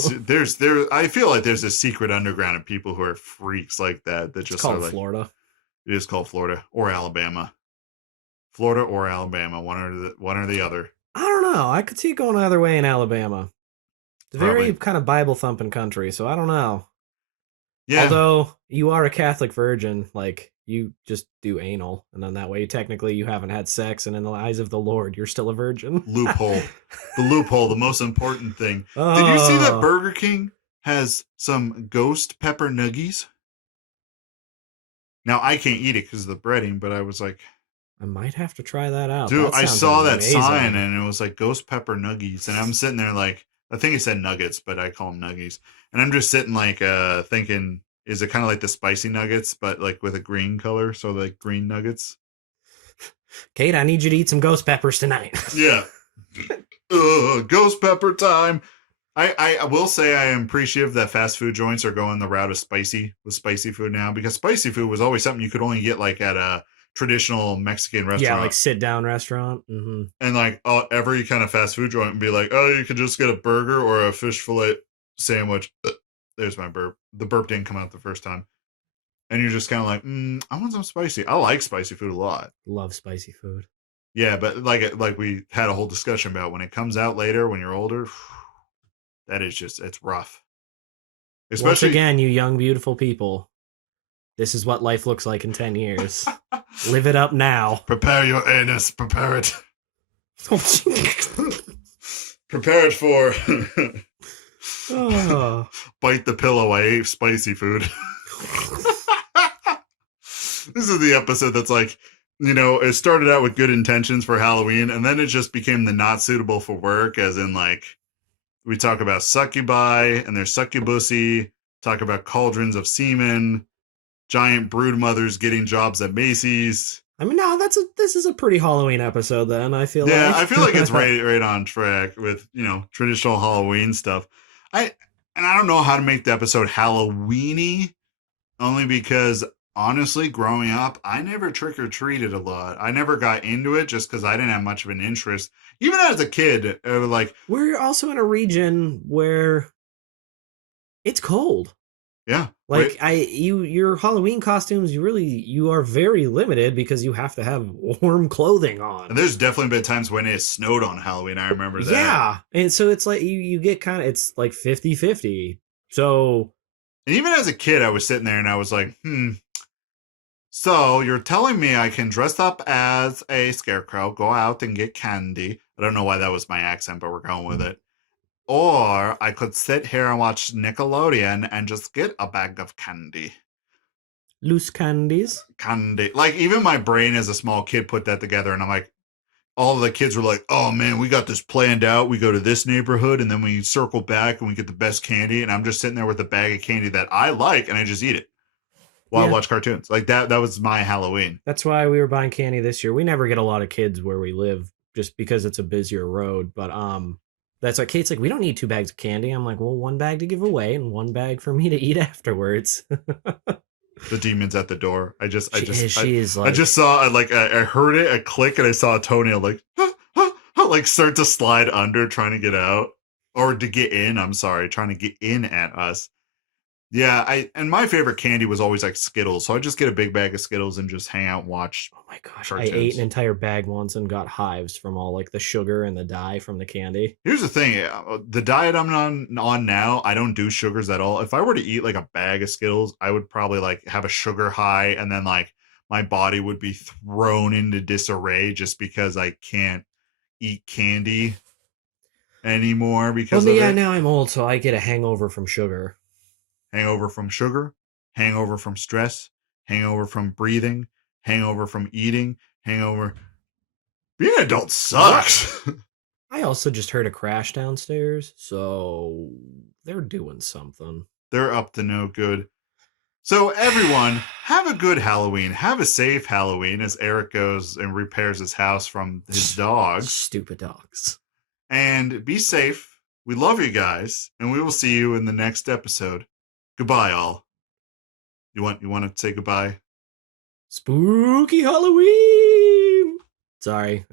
I feel like there's a secret underground of people who are freaks like that. That just called like, Florida. It is called Florida or Alabama. Florida or Alabama, one or the other. I don't know. I could see it going either way in Alabama. It's a very kind of Bible thumping country, so I don't know. Yeah. Although you are a Catholic virgin, like you just do anal, and then that way technically you haven't had sex, and in the eyes of the Lord you're still a virgin. Loophole. The loophole, the most important thing. Did you see that Burger King has some ghost pepper nuggies? Now I can't eat it because of the breading, but I was like, I might have to try that out. Dude, I saw that sign and it was like ghost pepper nuggies, and I'm sitting there like, I think it said nuggets, but I call them nuggies, and I'm just sitting like thinking, is it kind of like the spicy nuggets, but like with a green color? So like green nuggets. Kate, I need you to eat some ghost peppers tonight. Yeah. Ghost pepper time. I will say I am appreciative that fast food joints are going the route of spicy food now, because spicy food was always something you could only get like at a traditional Mexican restaurant. Yeah, like sit down restaurant. Mm-hmm. And like every kind of fast food joint would be like, oh, you could just get a burger or a fish fillet sandwich. There's my burp. The burp didn't come out the first time. And you're just kind of like, I want some spicy. I like spicy food a lot. Love spicy food. Yeah, but like we had a whole discussion about, when it comes out later, when you're older, that is just, it's rough. Especially, once again, you young, beautiful people, this is what life looks like in 10 years. Live it up now. Prepare your anus. Prepare it. Prepare it for... Bite the pillow. I ate spicy food. This is the episode that's like, it started out with good intentions for Halloween, and then it just became the not suitable for work, as in like, we talk about succubi and their succubusy, talk about cauldrons of semen, giant brood mothers getting jobs at Macy's. I mean, no, this is a pretty Halloween episode then, I feel like. Yeah, I feel like it's right on track with, traditional Halloween stuff. I don't know how to make the episode Halloween-y, only because, honestly, growing up, I never trick-or-treated a lot. I never got into it just because I didn't have much of an interest. Even as a kid, like... We're also in a region where it's cold. Yeah. Like your Halloween costumes, you are very limited because you have to have warm clothing And on. there's definitely been times when it snowed on Halloween. I remember that. Yeah. And so it's like you get kind of it's like 50-50. So And even as a kid, I was sitting there and I was like, so you're telling me I can dress up as a scarecrow, go out and get candy. I don't know why that was my accent, but we're going with it. Or I could sit here and watch Nickelodeon and just get a bag of candy. loose candies. Candy. Like, even my brain as a small kid put that together, and I'm like, all of the kids were like, oh man, we got this planned out. We go to this neighborhood, and then we circle back and we get the best candy. And I'm just sitting there with a bag of candy that I like, and I just eat it while I watch cartoons. Like, that was my Halloween. That's why we were buying candy this year. We never get a lot of kids where we live just because it's a busier road. But that's why Kate's like, we don't need 2 bags of candy. I'm like, well, 1 bag to give away and 1 bag for me to eat afterwards. The demons at the door. I just saw, I heard it, a click, and I saw a toenail like start to slide under, trying to get out, or to get in. I'm sorry, trying to get in at us. Yeah, and my favorite candy was always like Skittles, so I just get a big bag of Skittles and just hang out and watch. Oh my gosh, cartoons. I ate an entire bag once and got hives from all like the sugar and the dye from the candy. Here's the thing, the diet I'm on now, I don't do sugars at all. If I were to eat like a bag of Skittles, I would probably like have a sugar high, and then like my body would be thrown into disarray just because I can't eat candy anymore because of it. Now I'm old, so I get a hangover from sugar. Hangover from sugar, hangover from stress, hangover from breathing, hangover from eating, hangover. Being an adult sucks. I also just heard a crash downstairs, so they're doing something. They're up to no good. So everyone, have a good Halloween. Have a safe Halloween as Eric goes and repairs his house from his dogs. Stupid dogs. And be safe. We love you guys, and we will see you in the next episode. Goodbye, all. You want to say goodbye? Spooky Halloween. Sorry.